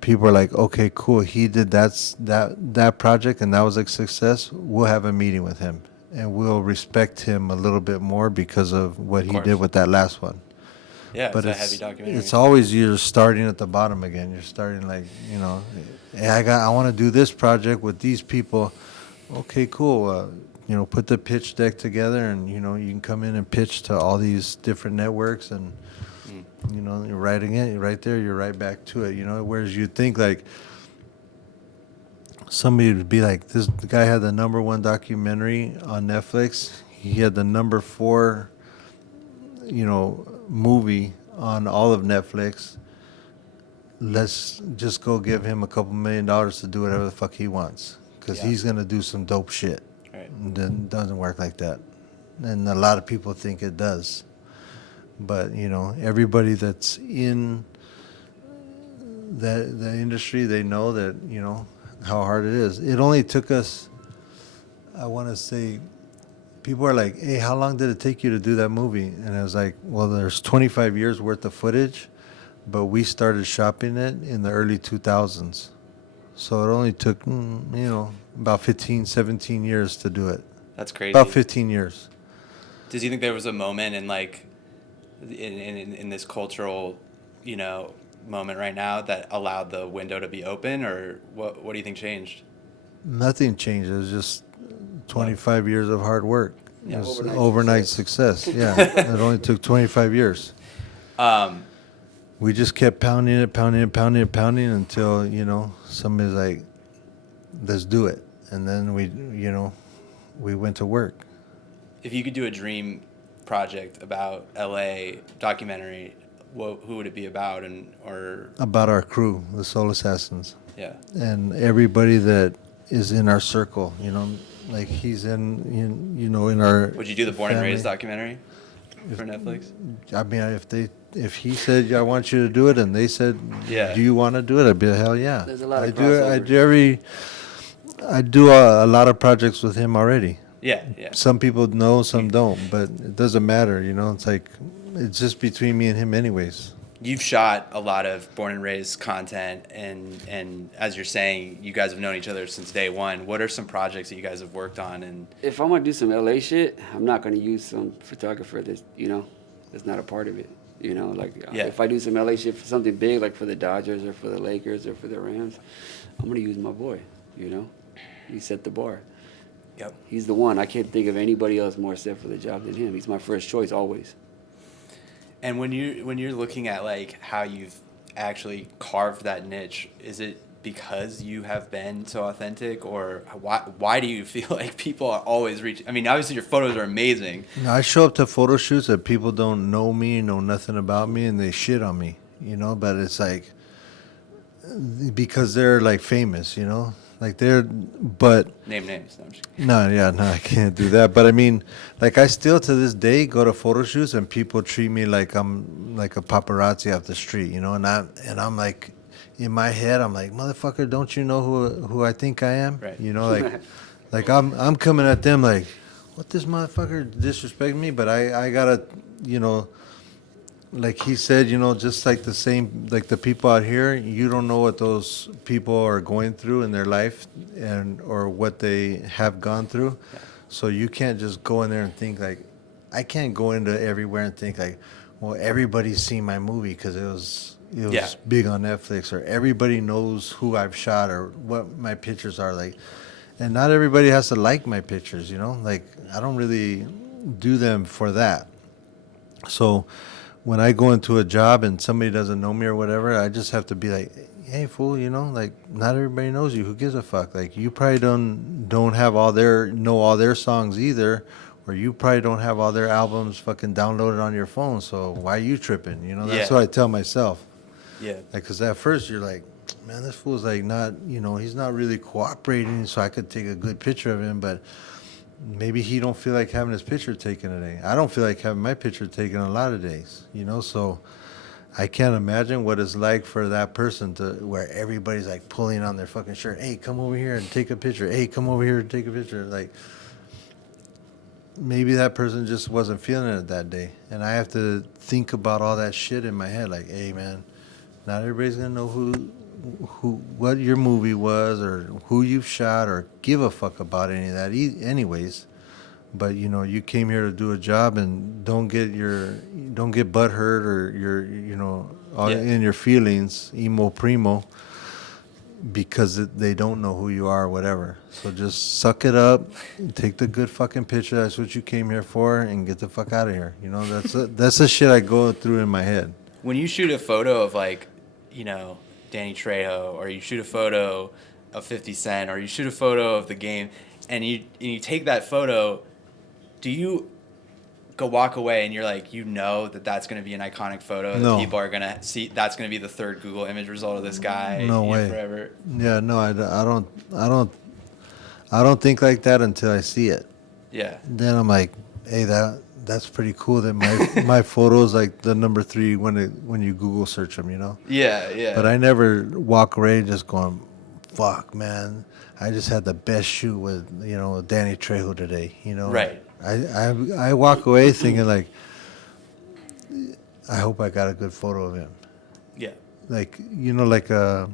people are like, okay, cool, he did that project and that was a success. We'll have a meeting with him and we'll respect him a little bit more because of what he did with that last one. Yeah, But it's a heavy documentary. it's always you're starting at the bottom again. You're starting like, hey, I want to do this project with these people. Okay, cool. Put the pitch deck together, and you can come in and pitch to all these different networks, and you're writing it. You're right there. You're right back to it. Whereas you think like somebody would be like, the guy had the #1 documentary on Netflix. He had the #4, movie on all of Netflix. Let's just go give him a couple $1 million to do whatever the fuck he wants, because he's gonna do some dope shit. Right. And then it doesn't work like that, and a lot of people think it does. But everybody that's in the industry, they know that how hard it is. It only took us, I want to say, people are like, hey, how long did it take you to do that movie? And I was like, well, there's 25 years worth of footage, but we started shopping it in the early 2000s. So it only took, about 15, 17 years to do it. That's crazy. About 15 years. Did you think there was a moment in like, in this cultural, moment right now that allowed the window to be open, or what do you think changed? Nothing changed. It was just 25 years of hard work. Yeah. It was overnight success. Yeah. It only took 25 years. We just kept pounding it until, somebody's like, let's do it. And then we went to work. If you could do a dream project about LA documentary, who would it be about, or About our crew, the Soul Assassins. yeah, And everybody that is in our circle, like he's in our. would you do the Born and family. Raised documentary for Netflix? I mean, if he said, I want you to do it, and they said, Yeah. do you want to do it? I'd be like, hell yeah. There's a lot of I do a lot of projects with him already. Yeah, yeah. Some people know, some don't, but it doesn't matter, It's like, it's just between me and him anyways. You've shot a lot of Born and Raised content, and as you're saying, you guys have known each other since day one. What are some projects that you guys have worked on? And If I'm gonna do some LA shit, I'm not gonna use some photographer that's not a part of it. Yeah. If I do some LA shit for something big, like for the Dodgers or for the Lakers or for the Rams, I'm gonna use my boy. He set the bar. yep. He's the one. I can't think of anybody else more set for the job than him. He's my first choice always. And when you're looking at like how you've actually carved that niche, is it because you have been so authentic, or why do you feel like people are always reaching? I mean, obviously your photos are amazing. I show up to photo shoots that people don't know me, know nothing about me, and they shit on me, but it's like, because they're like famous, like but Name names. No, I'm just no, I can't do that. But I mean, like, I still to this day go to photo shoots and people treat me like I'm like a paparazzi off the street, and I'm like, in my head, I'm like, motherfucker, don't you know who I think I am? Right. Like I'm coming at them like, what, this motherfucker disrespect me? But I gotta, like he said, just like the people out here, you don't know what those people are going through in their life or what they have gone through. Yeah. So you can't just go in there and think like, I can't go into everywhere and think like, well, everybody's seen my movie because it was big on Netflix, or everybody knows who I've shot or what my pictures are like. And not everybody has to like my pictures, like I don't really do them for that. So when I go into a job and somebody doesn't know me or whatever, I just have to be like, hey fool, like not everybody knows you. Who gives a fuck? Like you probably don't have know all their songs either, or you probably don't have all their albums fucking downloaded on your phone. So why are you tripping? That's Yeah. what I tell myself. Yeah. Like, because at first you're like, man, this fool's like not, he's not really cooperating, so I could take a good picture of him, but maybe he don't feel like having his picture taken today. I don't feel like having my picture taken a lot of days, so I can't imagine what it's like for that person to where everybody's like pulling on their fucking shirt. Hey, come over here and take a picture. Hey, come over here and take a picture. Like, maybe that person just wasn't feeling it that day. And I have to think about all that shit in my head. Like, hey, man, not everybody's going to know what your movie was or who you've shot or give a fuck about any of that anyways. But you came here to do a job, and don't get butt hurt or all in your feelings, emo primo, because they don't know who you are or whatever. So just suck it up, take the good fucking picture. That's what you came here for, and get the fuck out of here. That's the shit I go through in my head. When you shoot a photo of like, Danny Trejo, or you shoot a photo of 50 Cent, or you shoot a photo of the game, and you take that photo, do you go walk away and you're like, that's going to be an iconic photo that people are going to see, that's going to be the third Google image result of this guy No way. forever? Yeah, no, I don't think like that until I see it. Yeah. Then I'm like, hey, that's pretty cool that my photo's like the number 3 when you Google search them, Yeah, yeah. But I never walk away just going, fuck, man, I just had the best shoot with Danny Trejo today, Right. I walk away thinking like, I hope I got a good photo of him. Yeah. Like like Erica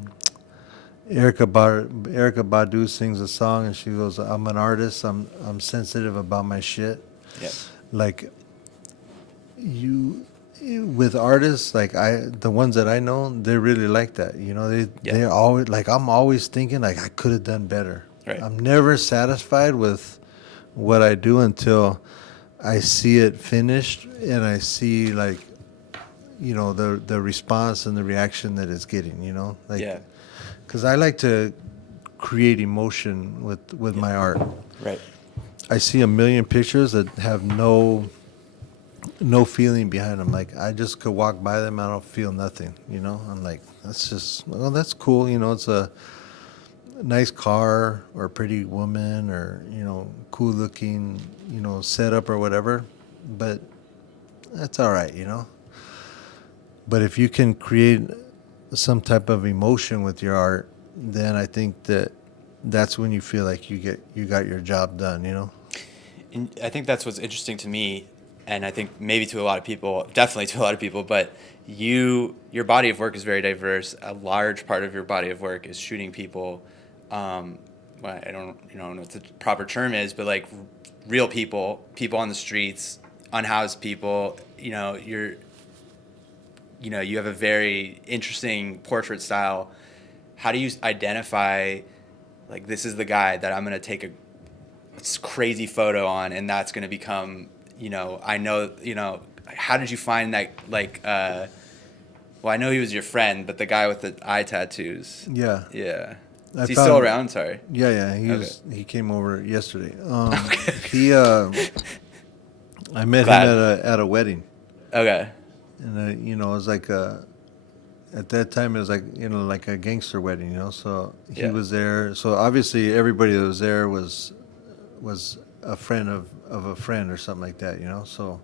Badu sings a song and she goes, I'm an artist, I'm sensitive about my shit. Yeah. Like with artists, like the ones that I know, they really like that. They're always like, I'm always thinking like I could have done better. Right. I'm never satisfied with what I do until I see it finished and I see like the response and the reaction that it's getting. Like, because I like to create emotion with my art. Right. I see a million pictures that have no feeling behind them. Like, I just could walk by them, I don't feel nothing. I'm like, that's cool. It's a nice car or a pretty woman or cool looking setup or whatever, but that's all right. But if you can create some type of emotion with your art, then I think that's when you feel like you got your job done. And I think that's what's interesting to me, and I think maybe to a lot of people, definitely to a lot of people, but your body of work is very diverse. A large part of your body of work is shooting people. I don't know what the proper term is, but like real people on the streets, unhoused people. You have a very interesting portrait style. How do you identify, like, this is the guy that I'm going to take a crazy photo on, and that's going to become, how did you find that, like, well, I know he was your friend, but the guy with the eye tattoos. Yeah. Yeah. Is he still around? Sorry. Yeah. He came over yesterday. I met him at a wedding. Okay. And it was like at that time it was like like a gangster wedding, so he was there. So obviously everybody that was there was a friend of a friend or something like that, So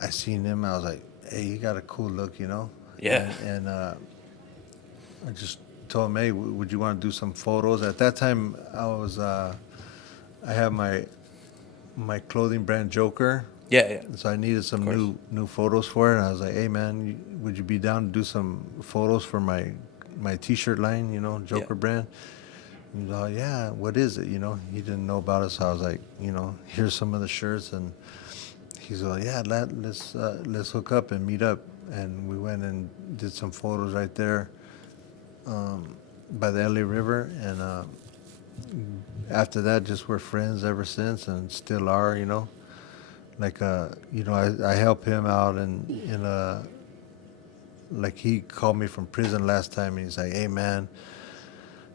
I seen him, I was like, hey, you got a cool look, Yeah. And I just told him, hey, would you want to do some photos? At that time I have my clothing brand Joker. Yeah. So I needed some new photos for it. And I was like, hey, man, would you be down to do some photos for my T-shirt line, Joker brand? And he's like, yeah, what is it? He didn't know about it. So I was like, here's some of the shirts. And he's like, yeah, let's hook up and meet up. And we went and did some photos right there by the LA River. And after that, just we're friends ever since and still are, Like I help him out in a, like he called me from prison last time, and he's like, hey man,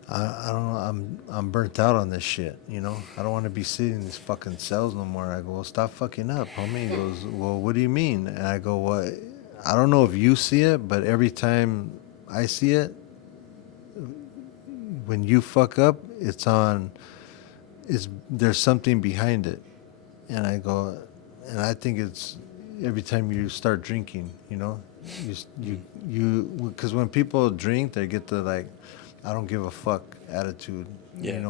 I don't know, I'm burnt out on this shit, I don't want to be sitting in these fucking cells no more. I go, well, stop fucking up, homie. He goes, well, what do you mean? And I go, well, I don't know if you see it, but every time I see it, when you fuck up, there's something behind it. And I go, and I think it's every time you start drinking, because when people drink, they get the like, I don't give a fuck attitude. Yeah.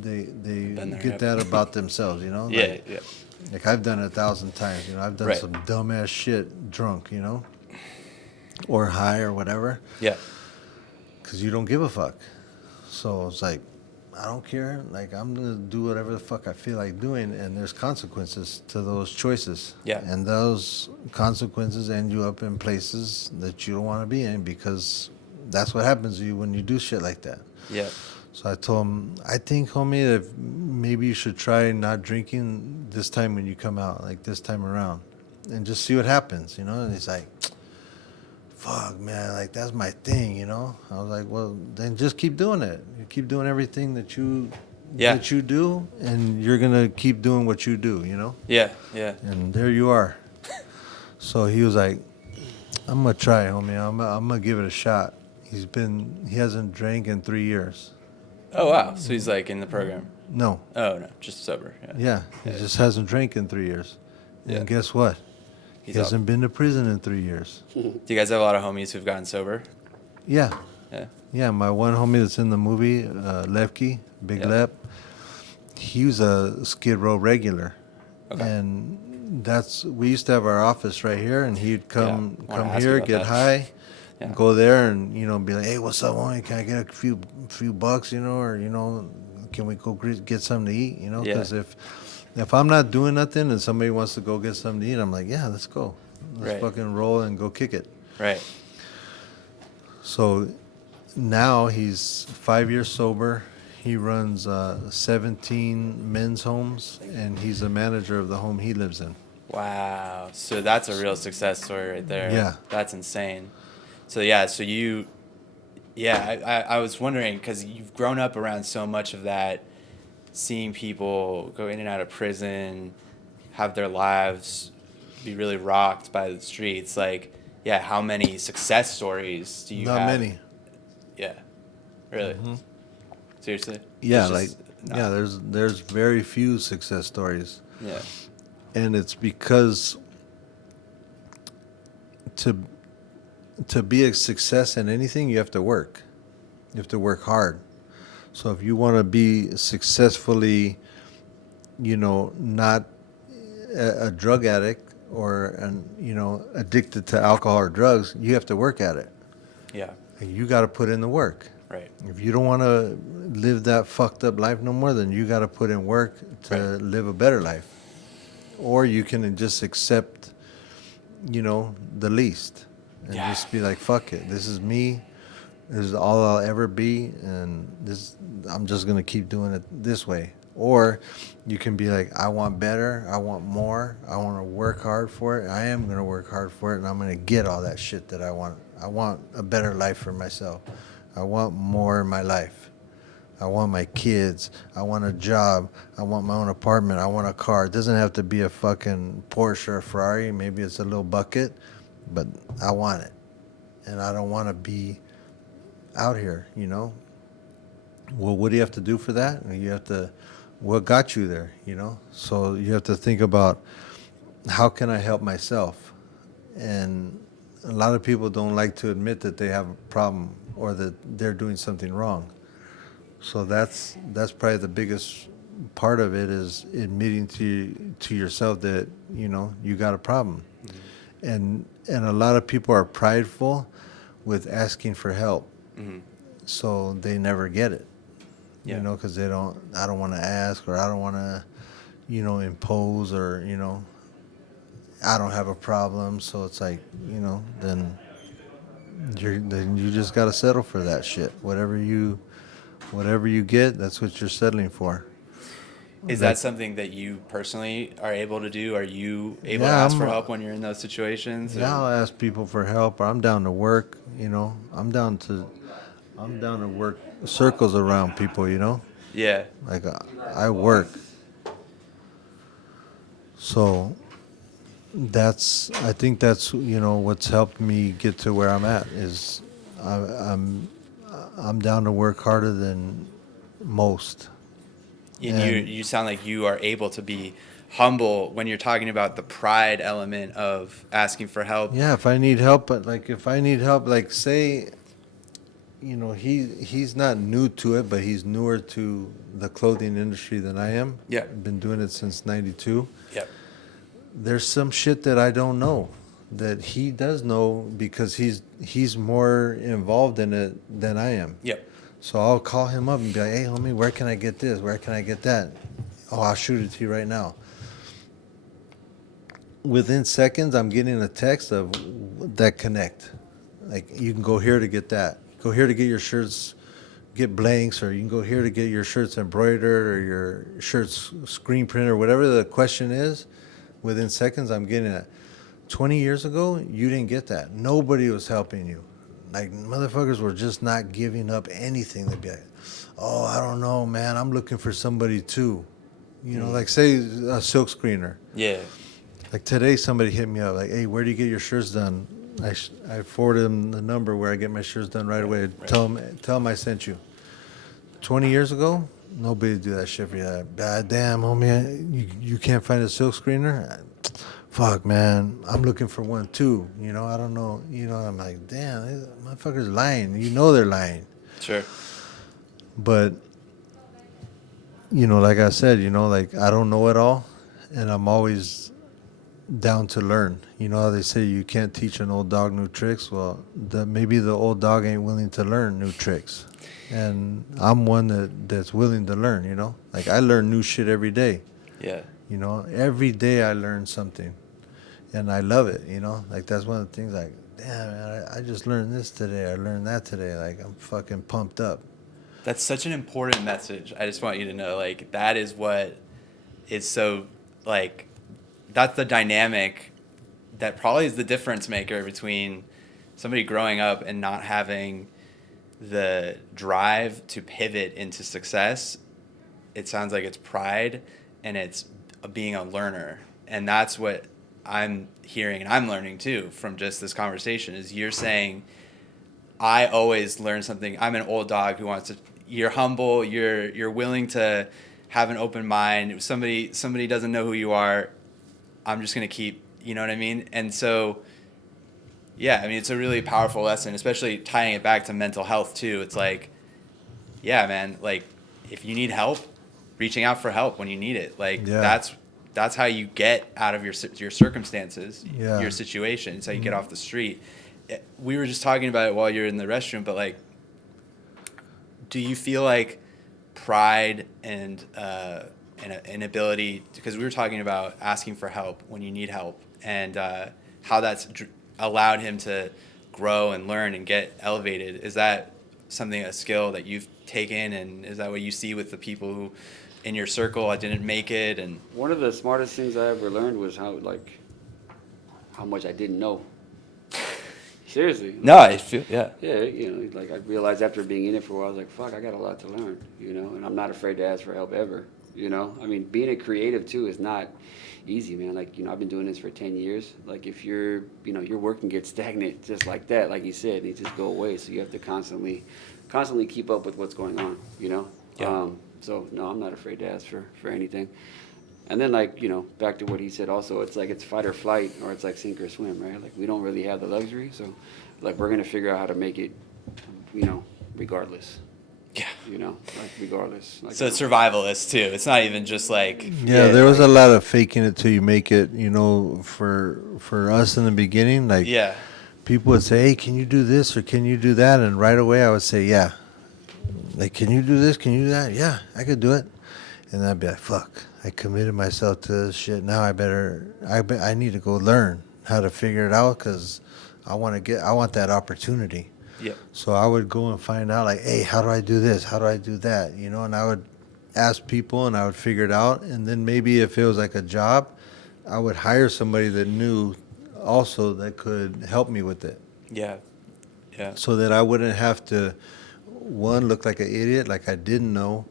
They Been there, get yep. that about themselves, Yeah, yeah. Like I've done it 1,000 times, I've done Right. some dumbass shit drunk, or high or whatever. Yeah. Because you don't give a fuck. So it's like, I don't care. Like, I'm going to do whatever the fuck I feel like doing, and there's consequences to those choices. Yeah. And those consequences end you up in places that you don't want to be in, because that's what happens to you when you do shit like that. Yeah. So I told him, I think, homie, that maybe you should try not drinking this time when you come out, like this time around, and just see what happens, And he's like, fuck, man, like that's my thing, I was like, well, then just keep doing it. You keep doing everything that you do, and you're gonna keep doing what you do, Yeah. Yeah. And there you are. So he was like, I'm gonna try, homie. I'm gonna give it a shot. He hasn't drank in 3 years. Oh wow. So he's like in the program. No. Oh no, just sober. Yeah, he just hasn't drank in 3 years. Yeah. And guess what? He He's hasn't been to prison in 3 years. Do you guys have a lot of homies who've gotten sober? Yeah. Yeah. Yeah, my one homie that's in the movie, Levke, Big Yeah. Lep, he was a Skid Row regular. Okay. And we used to have our office right here, and he'd come Wanna ask here, about get that. high, Yeah. go there, and, be like, hey, what's up, homie? Can I get a few bucks, or, can we go get something to eat, Yeah. Because if I'm not doing nothing and somebody wants to go get something to eat, I'm like, yeah, let's go. Let's Right. fucking roll and go kick it. Right. So now he's 5 years sober. He runs 17 men's homes, and he's a manager of the home he lives in. Wow. So that's a real success story right there. Yeah. That's insane. So yeah, I was wondering, because you've grown up around so much of that, seeing people go in and out of prison, have their lives be really rocked by the streets. Like, yeah, how many success stories do you have? Not many. Yeah. Really? Mm-hmm. Seriously? Yeah, It's just not- there's very few success stories. Yeah. And it's because to be a success in anything, you have to work. You have to work hard. So if you want to be successfully, not a drug addict or addicted to alcohol or drugs, you have to work at it. Yeah. And you got to put in the work. Right. If you don't want to live that fucked up life no more, then you got to put in work to Right. live a better life. Or you can just accept, the least, and Yeah. just be like, fuck it. This is me. This is all I'll ever be, and I'm just gonna keep doing it this way. Or you can be like, I want better. I want more. I want to work hard for it. I am gonna work hard for it, and I'm gonna get all that shit that I want. I want a better life for myself. I want more in my life. I want my kids. I want a job. I want my own apartment. I want a car. It doesn't have to be a fucking Porsche or Ferrari. Maybe it's a little bucket, but I want it. And I don't want to be out here, Well, what do you have to do for that? What got you there, So you have to think about, how can I help myself? And a lot of people don't like to admit that they have a problem or that they're doing something wrong. So that's probably the biggest part of it, is admitting to yourself that you got a problem. Mm-hmm. And a lot of people are prideful with asking for help. Mm-hmm. So they never get it. Yeah. Because I don't want to ask, or I don't want to impose, or I don't have a problem. So it's like, then you just got to settle for that shit. Whatever you get, that's what you're settling for. Is Like, that something that you personally are able to do? Are you able to Yeah, ask for I'm- help when you're in those situations? or- yeah, I'll ask people for help, or I'm down to work. I'm down to work circles around people. Yeah. Like I work, so I think that's what's helped me get to where I'm at is I, I'm I'm down to work harder than most. And you And you sound like you are able to be humble when you're talking about the pride element of asking for help. yeah, if I need help, like say, he's not new to it, but he's newer to the clothing industry than I am. Yeah. Been doing it since '92. Yep. There's some shit that I don't know that he does know because he's more involved in it than I am. Yep. So I'll call him up and be like, "Hey, homie, where can I get this? Where can I get that? Oh, I'll shoot it to you right now." Within seconds, I'm getting a text of that connect. Like, you can go here to get that. Go here to get your shirts, get blanks, or you can go here to get your shirts embroidered or your shirts screen printed or whatever the question is. Within seconds, I'm getting it. 20 years ago, you didn't get that. Nobody was helping you. Like, motherfuckers were just not giving up anything. They'd be like, "Oh, I don't know, man. I'm looking for somebody too." Like, say a silk screener. Yeah. Like today, somebody hit me up like, "Hey, where do you get your shirts done?" I forwarded them the number where I get my shirts done right away. Right. Tell them I sent you. 20 years ago, nobody would do that shit for you. God damn, homie, you can't find a silk screener? Fuck, man, I'm looking for one too. I don't know. I'm like, damn, these motherfuckers lying. They're lying. Sure. But, like I said, like I don't know it all, and I'm always down to learn. You know how they say you can't teach an old dog new tricks? Well, maybe the old dog ain't willing to learn new tricks. And I'm one that's willing to learn, Like, I learn new shit every day. Yeah. Every day I learn something. And I love it, Like, that's one of the things, like, damn, man, I just learned this today. I learned that today. Like, I'm fucking pumped up. That's such an important message. I just want you to know, like, that is what is so, like, that's the dynamic that probably is the difference maker between somebody growing up and not having the drive to pivot into success. It sounds like it's pride and it's being a learner. And that's what I'm hearing and I'm learning too from just this conversation is you're saying, I always learn something. I'm an old dog who wants to, you're humble, you're willing to have an open mind. If somebody doesn't know who you are, I'm just going to keep, you know what I mean? And so, yeah, I mean, it's a really powerful lesson, especially tying it back to mental health too. It's like, yeah, man, like if you need help, reaching out for help when you need it. Like that's how you get out of your circumstances, your situation. It's how you get off the street. We were just talking about it while you're in the restroom, but like, do you feel like pride and an ability, because we were talking about asking for help when you need help and how that's allowed him to grow and learn and get elevated. Is that a skill that you've taken, and is that what you see with the people who in your circle didn't make it? And one of the smartest things I ever learned was how much I didn't know. Seriously. No, I feel, yeah. Yeah, like I realized after being in it for a while, I was like, fuck, I got a lot to learn, and I'm not afraid to ask for help ever, I mean, being a creative too is not easy, man. Like, I've been doing this for 10 years. Like, if your work can get stagnant just like that, like you said, they just go away. So you have to constantly keep up with what's going on, Yeah. So no, I'm not afraid to ask for anything. And then, like, back to what he said also, it's like it's fight or flight, or it's like sink or swim, right? Like, we don't really have the luxury, so, like, we're going to figure out how to make it, regardless. Yeah. Like, regardless. Like, So it's survivalist too. It's not even just like... Yeah, there was a lot of faking it till you make it, for us in the beginning. Like, Yeah. people would say, "Hey, can you do this or can you do that?" And right away I would say, "Yeah." Like, "Can you do this? Can you do that?" "Yeah, I could do it." And I'd be like, "Fuck, I committed myself to this shit. Now I need to go learn how to figure it out because I want that opportunity." Yeah. So I would go and find out, like, "Hey, how do I do this? How do I do that?" And I would ask people and I would figure it out. And then maybe if it was like a job, I would hire somebody that knew also that could help me with it. Yeah. Yeah. So that I wouldn't have to, one, look like an idiot, like I didn't know,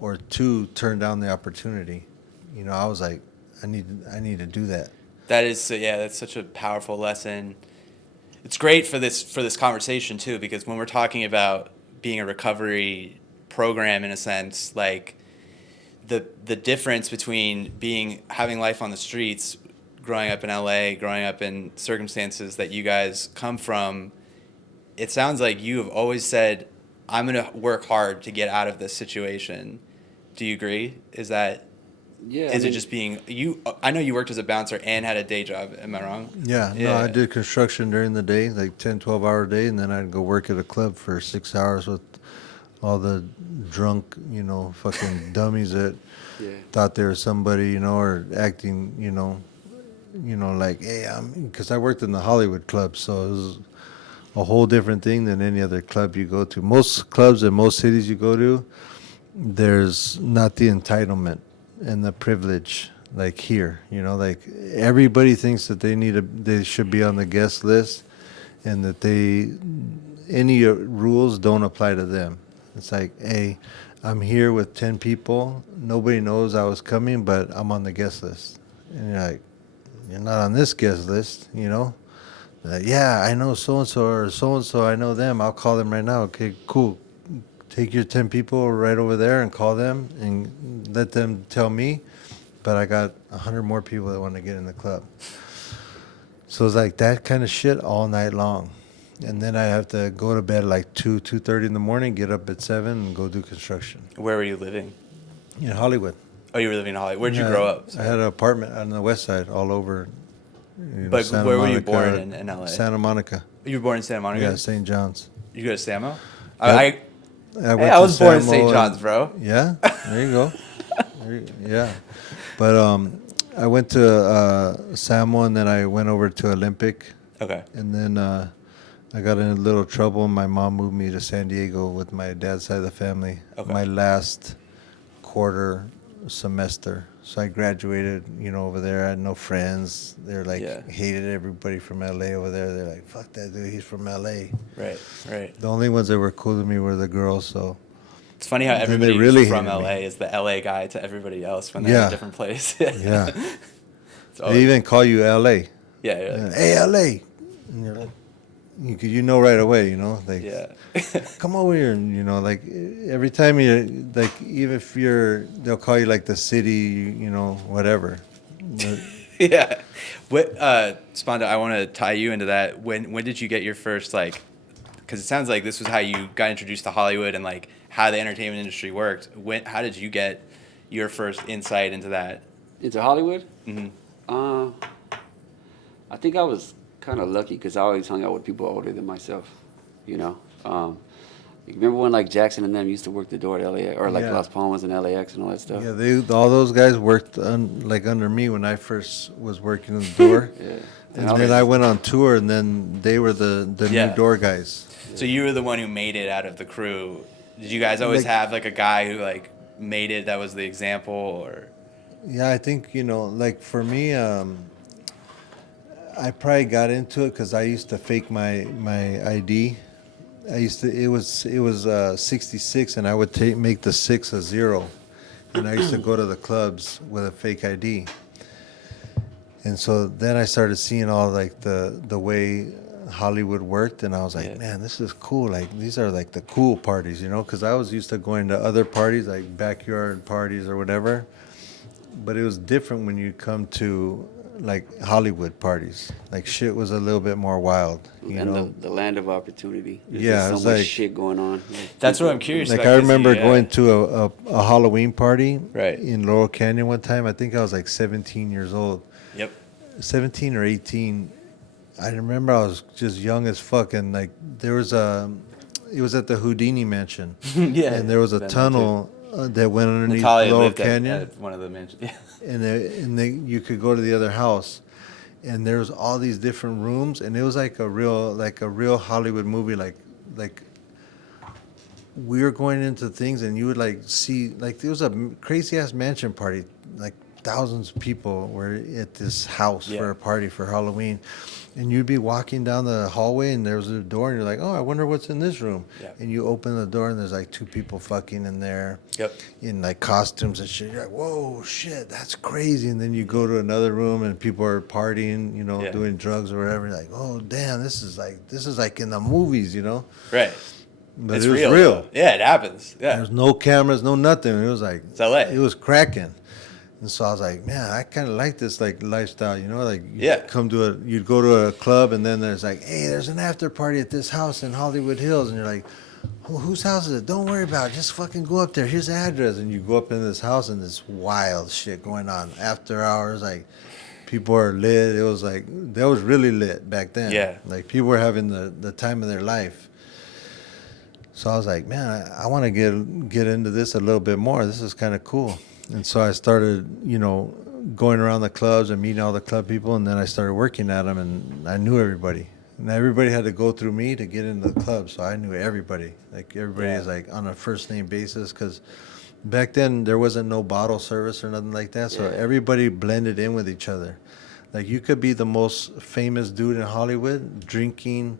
or two, turn down the opportunity. You know, I was like, I need to do that. That is, yeah, that's such a powerful lesson. It's great for this conversation too, because when we're talking about being a recovery program in a sense, like the difference between having life on the streets, growing up in LA, growing up in circumstances that you guys come from, it sounds like you have always said, I'm going to work hard to get out of this situation. Do you agree? Is that, Yeah. is it just being, I know you worked as a bouncer and had a day job. Am I wrong? Yeah, no, I did construction during the day, like 10, 12-hour day, and then I'd go work at a club for 6 hours with all the drunk, you know, fucking dummies that thought they were somebody, you know, or acting, you know, like, hey, because I worked in the Hollywood club, so it was a whole different thing than any other club you go to. Most clubs in most cities you go to, there's not the entitlement and the privilege like here, you know, like everybody thinks that they should be on the guest list and that any rules don't apply to them. It's like, hey, I'm here with 10 people. Nobody knows I was coming, but I'm on the guest list. And you're like, you're not on this guest list, you know? Like, yeah, I know so-and-so or so-and-so. I know them. I'll call them right now. Okay, cool. Take your 10 people right over there and call them and let them tell me. But I got 100 more people that want to get in the club. So it's like that kind of shit all night long. And then I have to go to bed like 2:30 in the morning, get up at 7 and go do construction. Where were you living? In Hollywood. Oh, you were living in Hollywood. Where'd you grow up? I had an apartment on the west side all over. But where were you born in LA? Santa Monica. You were born in Santa Monica? Yeah, St. John's. You go to Samo? I I was born in St. John's, bro. Yeah, there you go. Yeah. But I went to Samo and then I went over to Olympic. Okay. And then I got in a little trouble and my mom moved me to San Diego with my dad's side of the family. Okay. My last quarter semester. So I graduated, you know, over there. I had no friends. They're like, hated everybody from LA over there. They're like, fuck that dude, he's from LA. Right. The only ones that were cool to me were the girls, so. It's funny how everybody really from LA is the LA guy to everybody else when they're in a different place. Yeah. They even call you LA. Yeah. Hey, LA. And you're like, you know right away, you know, like, come over here, and you know, like every time you, like, even if they'll call you like the city, you know, whatever. Yeah. What, Spanto, I want to tie you into that. When did you get your first, like, because it sounds like this was how you got introduced to Hollywood and like how the entertainment industry worked. How did you get your first insight into that? Into Hollywood? Mm-hmm. I think I was kind of lucky because I always hung out with people older than myself, you know. You remember when like Jackson and them used to work the door at LAX or like Las Palmas and LAX and all that stuff? Yeah, all those guys worked like under me when I first was working the door. And then I went on tour, and then they were the new door guys. So you were the one who made it out of the crew. Did you guys always have like a guy who like made it that was the example, or? Yeah, I think, you know, like for me, I probably got into it because I used to fake my ID. It was 66, and I would make the 6 a 0, and I used to go to the clubs with a fake ID. And so then I started seeing all like the way Hollywood worked, and I was like, man, this is cool. Like these are like the cool parties, you know, because I was used to going to other parties like backyard parties or whatever, but it was different when you come to like Hollywood parties. Like shit was a little bit more wild, you know. The land of opportunity. There's so much shit going on. That's what I'm curious about. Like I remember going to a Halloween party right in Laurel Canyon one time. I think I was like 17 years old. Yep. 17 or 18. I remember I was just young as fuck, and like there was it was at the Houdini mansion. And there was a tunnel that went underneath Natalia Laurel lived Canyon. at one of the mansions. Yeah. And you could go to the other house, and there was all these different rooms, and it was like a real Hollywood movie, like we were going into things, and you would like see, like, there was a crazy ass mansion party, like thousands of people were at this house for a party for Halloween, and you'd be walking down the hallway, and there was a door, and you're like, oh, I wonder what's in this room. And you open the door, and there's like 2 people fucking in there, in like costumes and shit. You're like, whoa, shit, that's crazy. And then you go to another room, and people are partying, you know, doing drugs or whatever. You're like, oh, damn, this is like in the movies, you know? Right. But it's it was real. Yeah, it happens. Yeah. There was no cameras, no nothing. It was like, it's LA. It was cracking. And so I was like, man, I kind of like this like lifestyle, you know, like you'd go to a club, and then there's like, hey, there's an after party at this house in Hollywood Hills, and you're like, well, whose house is it? Don't worry about it. Just fucking go up there. Here's the address. And you go up in this house, and this wild shit going on after hours. Like, people are lit. It was like, that was really lit back then. Yeah. Like, people were having the time of their life. So I was like, man, I want to get into this a little bit more. This is kind of cool. And so I started, you know, going around the clubs and meeting all the club people, and then I started working at them, and I knew everybody. And everybody had to go through me to get into the club, so I knew everybody. Like, everybody is like on a first name basis, because back then there wasn't no bottle service or nothing like that, so everybody blended in with each other. Like, you could be the most famous dude in Hollywood drinking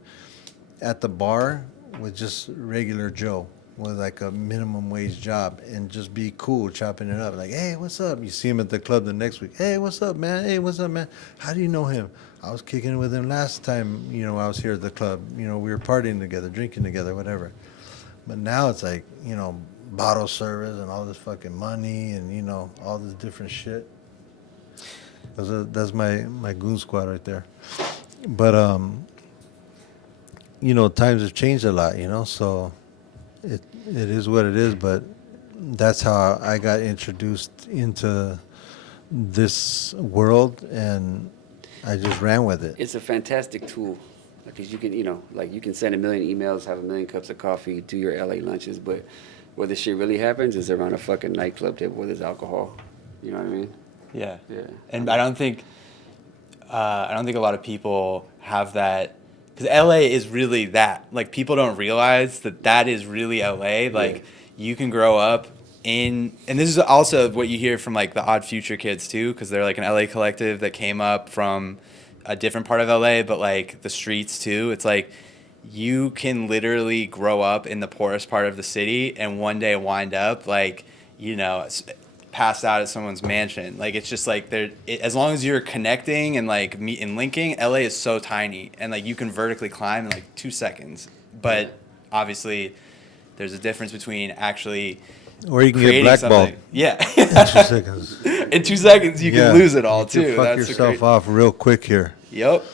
at the bar with just regular Joe with like a minimum wage job, and just be cool, chopping it up. Like, hey, what's up? You see him at the club the next week. Hey, what's up, man? Hey, what's up, man? How do you know him? I was kicking it with him last time, you know, I was here at the club. You know, we were partying together, drinking together, whatever. But now it's like, you know, bottle service and all this fucking money and, you know, all this different shit. That's my goon squad right there. But, you know, times have changed a lot, you know, so it is what it is. But that's how I got introduced into this world, and I just ran with it. It's a fantastic tool, because you can, you know, like, you can send 1 million emails, have 1 million cups of coffee, do your LA lunches, but where this shit really happens is around a fucking nightclub table where there's alcohol. You know what I mean? Yeah. Yeah. And I don't think a lot of people have that, because LA is really that. Like, people don't realize that is really LA. Like, you can grow up in, and this is also what you hear from like the Odd Future kids too, because they're like an LA collective that came up from a different part of LA, but like the streets too. It's like, you can literally grow up in the poorest part of the city and one day wind up like, you know, passed out at someone's mansion. Like, it's just like, as long as you're connecting and like and linking, LA is so tiny, and like you can vertically climb in like 2 seconds. But obviously there's a difference between actually, or you can get blackballed. Yeah. In 2 seconds. In 2 seconds you can lose it all you too. Fuck yourself off real quick here. Yep.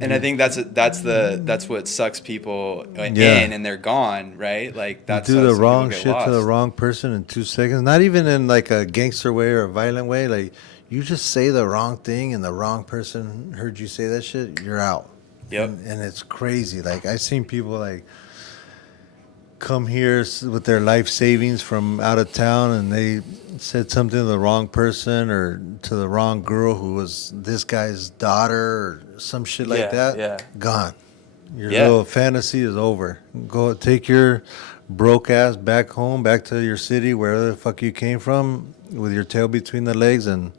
And I think that's what sucks people in, and they're gone, right? Like, that's, you do the wrong shit to the wrong person in 2 seconds. Not even in like a gangster way or a violent way. Like, you just say the wrong thing, and the wrong person heard you say that shit, you're out. Yep. And it's crazy. Like, I've seen people like come here with their life savings from out of town, and they said something to the wrong person or to the wrong girl who was this guy's daughter or some shit like that. Yeah. Gone. Your little fantasy is over. Go take your broke ass back home, back to your city, wherever the fuck you came from, with your tail between the legs, and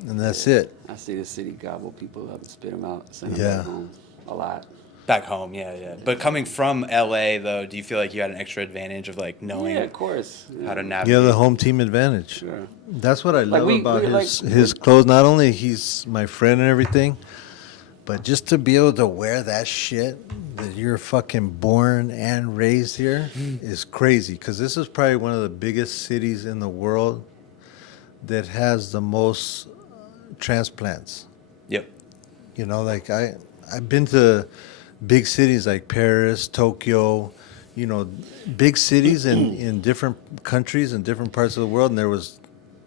that's it. I see the city gobble people up and spit them out, send them back home a lot. Back home, yeah. But coming from LA, though, do you feel like you had an extra advantage of like knowing of course. how to navigate? You have the home team advantage. Sure. That's what I love about his like, his clothes. Not only he's my friend and everything, but just to be able to wear that shit that you're fucking born and raised here is crazy. Because this is probably one of the biggest cities in the world that has the most transplants. Yep. You know, like I've been to big cities like Paris, Tokyo, you know, big cities in different countries and different parts of the world, and there was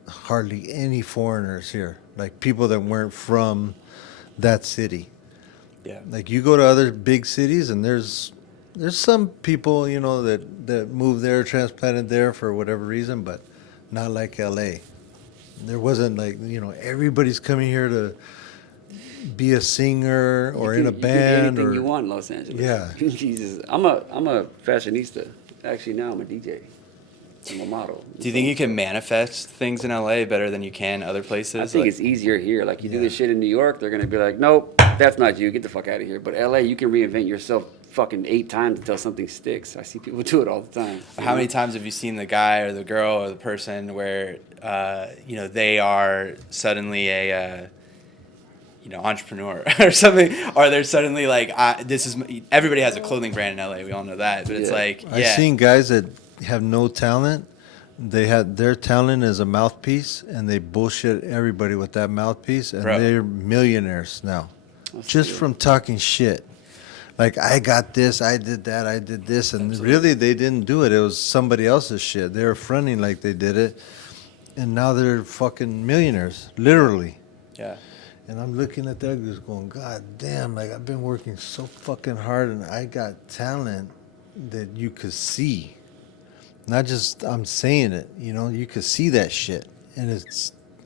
hardly any foreigners here, like people that weren't from that city. Yeah. Like, you go to other big cities, and there's some people, you know, that moved there, transplanted there for whatever reason, but not like LA. There wasn't like, you know, everybody's coming here to be a singer or in a band, you can be anything or you want in Los Angeles. Yeah. Jesus, I'm a fashionista Actually, now I'm a DJ. I'm a model. Do you think you can manifest things in LA better than you can other places? I think Like, it's easier here. Like you do this shit in New York, they're gonna be like, nope, that's not you. Get the fuck out of here. But LA, you can reinvent yourself fucking 8 times until something sticks. I see people do it all the time. how many times have you seen the guy or the girl or the person where they are suddenly a entrepreneur or something, or they're suddenly like, everybody has a clothing brand in LA. We all know that, but it's like, I've seen guys that have no talent. Their talent is a mouthpiece, and they bullshit everybody with that mouthpiece, and they're millionaires now, just from talking shit. Like, I got this, I did that, I did this, and really they didn't do it. It was somebody else's shit. They were fronting like they did it, and now they're fucking millionaires, literally. Yeah. And I'm looking at that just going, God damn, like, I've been working so fucking hard, and I got talent that you could see. Not just I'm saying it, you could see that shit. And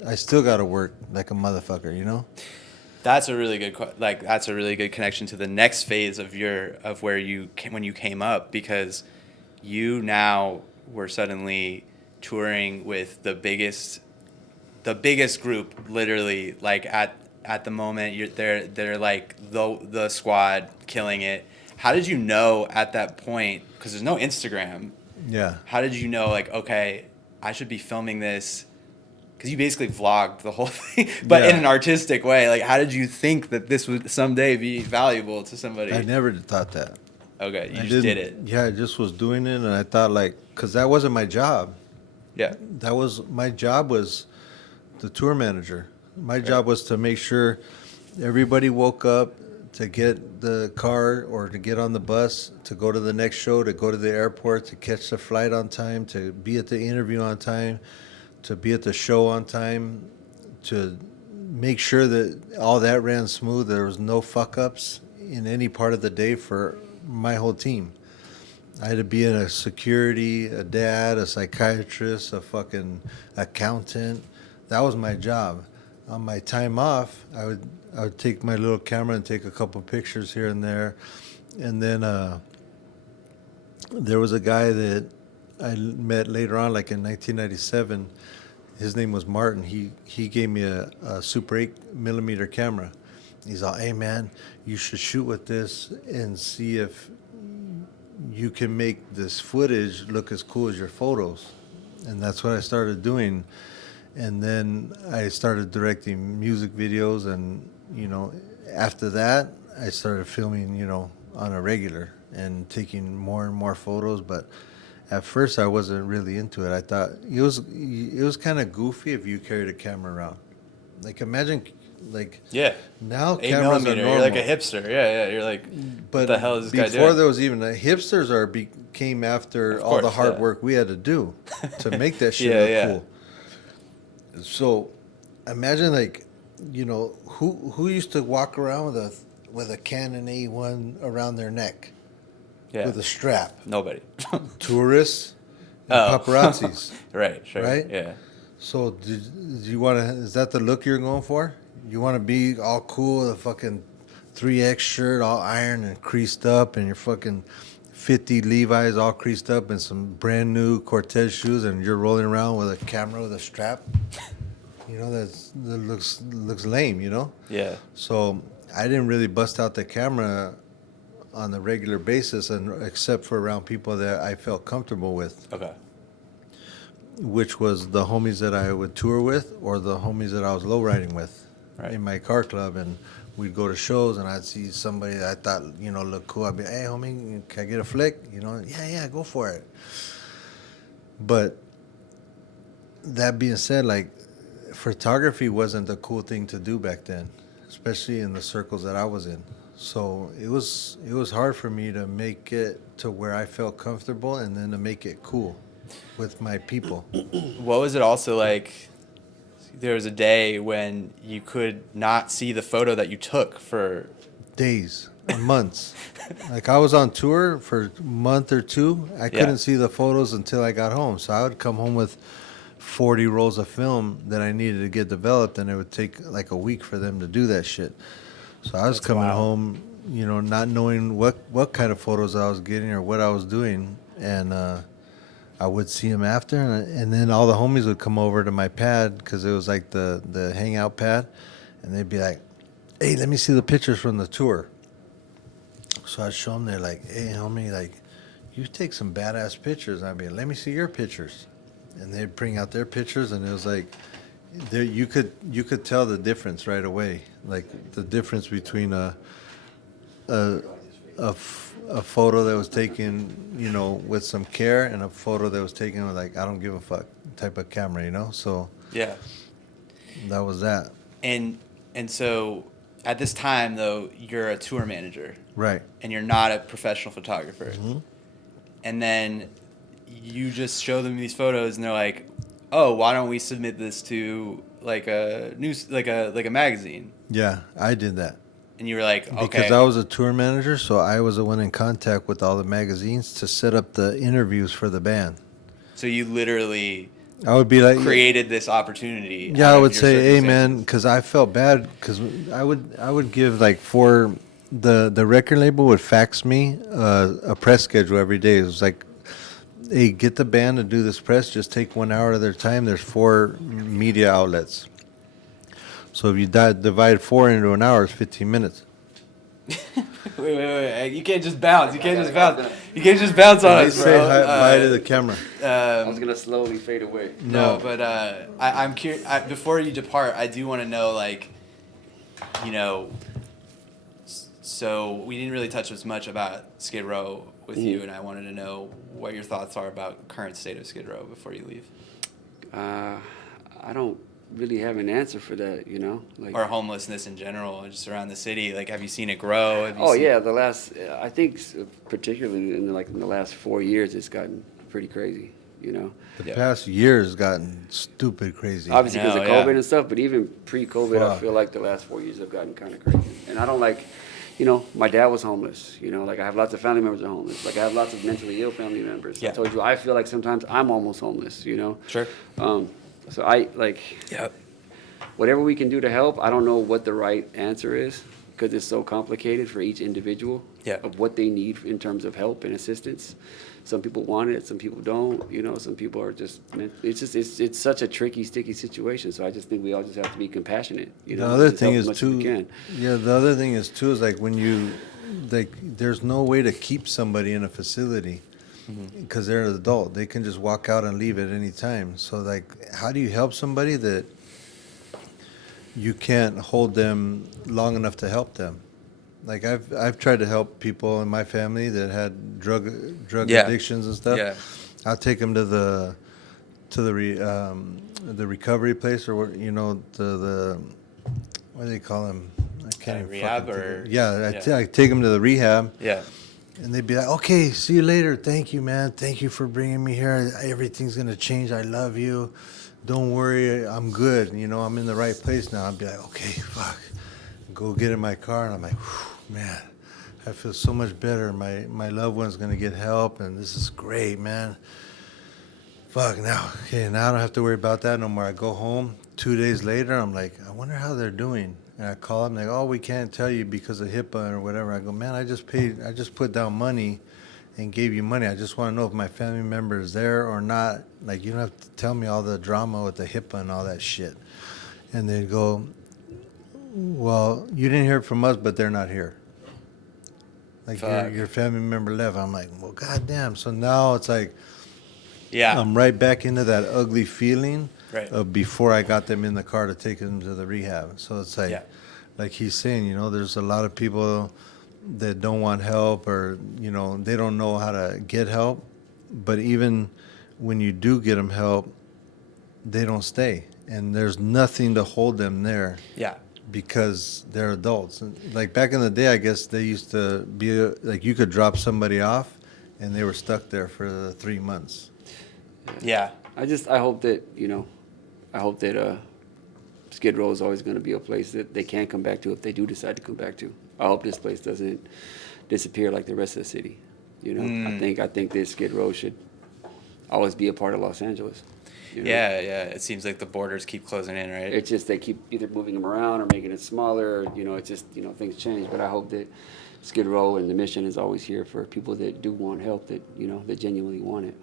I still got to work like a motherfucker, That's a really good that's a really good connection to the next phase of when you came up, because you now were suddenly touring with the biggest group, literally, like at the moment. They're like the squad killing it. How did you know at that point, because there's no Instagram? Yeah. How did you know, like, okay, I should be filming this? Because you basically vlogged the whole thing, but in an artistic way. Like, how did you think that this would someday be valuable to somebody? I never thought that. Okay, you just did it. Yeah, I just was doing it, and I thought, like, because that wasn't my job. Yeah. My job was the tour manager. My job was to make sure everybody woke up, to get the car or to get on the bus, to go to the next show, to go to the airport, to catch the flight on time, to be at the interview on time, to be at the show on time, to make sure that all that ran smooth. There was no fuck-ups in any part of the day for my whole team. I had to be in a security, a dad, a psychiatrist, a fucking accountant. That was my job. On my time off, I would take my little camera and take a couple pictures here and there. And then there was a guy that I met later on, like in 1997. His name was Martin. He gave me a Super 8mm camera. He's all, hey man, you should shoot with this and see if you can make this footage look as cool as your photos. And that's what I started doing. And then I started directing music videos, and after that I started filming on a regular and taking more and more photos. But at first I wasn't really into it. I thought it was kind of goofy if you carried a camera around. Like, imagine, like, now cameras are normal. You're like a hipster. Yeah, you're like, what the hell is this guy doing? Before there was even hipsters came after all the hard work we had to do to make that shit look cool. So imagine, like, who used to walk around with a Canon A1 around their neck with a strap? Nobody. Tourists and paparazzis. Right, sure. Right? Yeah. So do you want to, is that the look you're going for? You want to be all cool with a fucking 3X shirt, all iron and creased up, and your fucking 50 Levi's all creased up, and some brand new Cortez shoes, and you're rolling around with a camera with a strap? That looks lame, Yeah. So I didn't really bust out the camera on a regular basis, and except for around people that I felt comfortable with. Okay. Which was the homies that I would tour with, or the homies that I was lowriding with in my car club. And we'd go to shows, and I'd see somebody that I thought, looked cool. I'd be, hey, homie, can I get a flick? Yeah, go for it. But that being said, like, photography wasn't the cool thing to do back then, especially in the circles that I was in. So it was hard for me to make it to where I felt comfortable, and then to make it cool with my people. What was it also like? There was a day when you could not see the photo that you took for days and months. Like, I was on tour for a month or two. I couldn't see the photos until I got home. So I would come home with 40 rolls of film that I needed to get developed, and it would take like a week for them to do that shit. So I was coming home, not knowing what kind of photos I was getting or what I was doing. and I would see him after, and then all the homies would come over to my pad because it was like the hangout pad, and they'd be like, "Hey, let me see the pictures from the tour." So I'd show them. They're like, "Hey, homie, like, you take some badass pictures." I'd be like, "Let me see your pictures," and they'd bring out their pictures, and it was like, there you could tell the difference right away, like the difference between a photo that was taken, with some care, and a photo that was taken with like, I don't give a fuck type of camera. So Yeah. that was that. And so at this time though, you're a tour manager, Right. and you're not a professional photographer. Mm-hmm. And then you just show them these photos, and they're like, "Oh, why don't we submit this to like a news, like a magazine?" Yeah, I did that. And you were like, "Okay." Because I was a tour manager, so I was the one in contact with all the magazines to set up the interviews for the band. So you literally I would be like, created this opportunity. yeah, out I of would your say, "Hey, man," circumstances. because I felt bad, because I would give like the record label would fax me a press schedule every day. It was like, "Hey, get the band to do this press. Just take 1 hour of their time. There's 4 media outlets. So if you divide 4 into an hour, it's 15 minutes." Wait. You can't just bounce. You can't just bounce. You can't just bounce on They us, say bro. hi to the camera. I was gonna slowly fade away. No, but I'm curious. Before you depart, I do want to know, like, so we didn't really touch as much about Skid Row with you, and I wanted to know what your thoughts are about current state of Skid Row before you leave. I don't really have an answer for that, like. Or homelessness in general, just around the city. Like, have you seen it grow? Yeah, the last, I think particularly in the last 4 years, it's gotten pretty crazy, The past year has gotten stupid crazy. Obviously because of Yeah. COVID and stuff, but even pre-COVID, I Fuck. feel like the last 4 years have gotten kind of crazy. And I don't like, my dad was homeless, like I have lots of family members that are homeless. Like I have lots of mentally ill family members. Yeah. I told you, I feel like sometimes I'm almost homeless, Sure. So I like, Yep. whatever we can do to help. I don't know what the right answer is because it's so complicated for each individual Yeah. of what they need in terms of help and assistance. Some people want it, some people don't. Some people are just. It's such a tricky, sticky situation. So I just think we all just have to be compassionate. The other just thing help as is much as we too. can. Yeah, the other thing is too is like when there's no way to keep somebody in a facility because they're an adult. They can just walk out and leave at any time. So like, how do you help somebody that you can't hold them long enough to help them? Like I've tried to help people in my family that had drug Yeah. addictions and stuff. Yeah. I'll take them to the recovery place, or what what do they call them? I can't even Rehab fucking think or- of it. Yeah, yeah. I take them to the rehab. Yeah. And they'd be like, "Okay, see you later. Thank you, man. Thank you for bringing me here. Everything's going to change. I love you. Don't worry. I'm good. I'm in the right place now." I'd be like, "Okay, fuck." Go get in my car, and I'm like, "Whew, man, I feel so much better. My loved one's going to get help, and this is great, man. Fuck, now I don't have to worry about that no more." I go home. 2 days later, I'm like, "I wonder how they're doing." And I call them, like, "Oh, we can't tell you because of HIPAA or whatever." I go, "Man, I just put down money and gave you money. I just want to know if my family member is there or not. Like, you don't have to tell me all the drama with the HIPAA and all that shit." And they go, "Well, you didn't hear it from us, but they're not here. Like, Fuck. your family member left." I'm like, "Well, goddamn." So now it's like, Yeah. I'm right back into that ugly feeling Right. of before I got them in the car to take them to the rehab. So it's like, Yeah. like he's saying, there's a lot of people that don't want help, or they don't know how to get help. But even when you do get them help, they don't stay, and there's nothing to hold them there Yeah. because they're adults. And like back in the day, I guess they used to be like you could drop somebody off, and they were stuck there for the 3 months. Yeah. I hope that Skid Row is always going to be a place that they can come back to if they do decide to come back to. I hope this place doesn't disappear like the rest of the city. I think that Skid Row should always be a part of Los Angeles. Yeah. It seems like the borders keep closing in, right? It's just they keep either moving them around or making it smaller. It's just things change. But I hope that Skid Row and the mission is always here for people that do want help, that, that genuinely want it.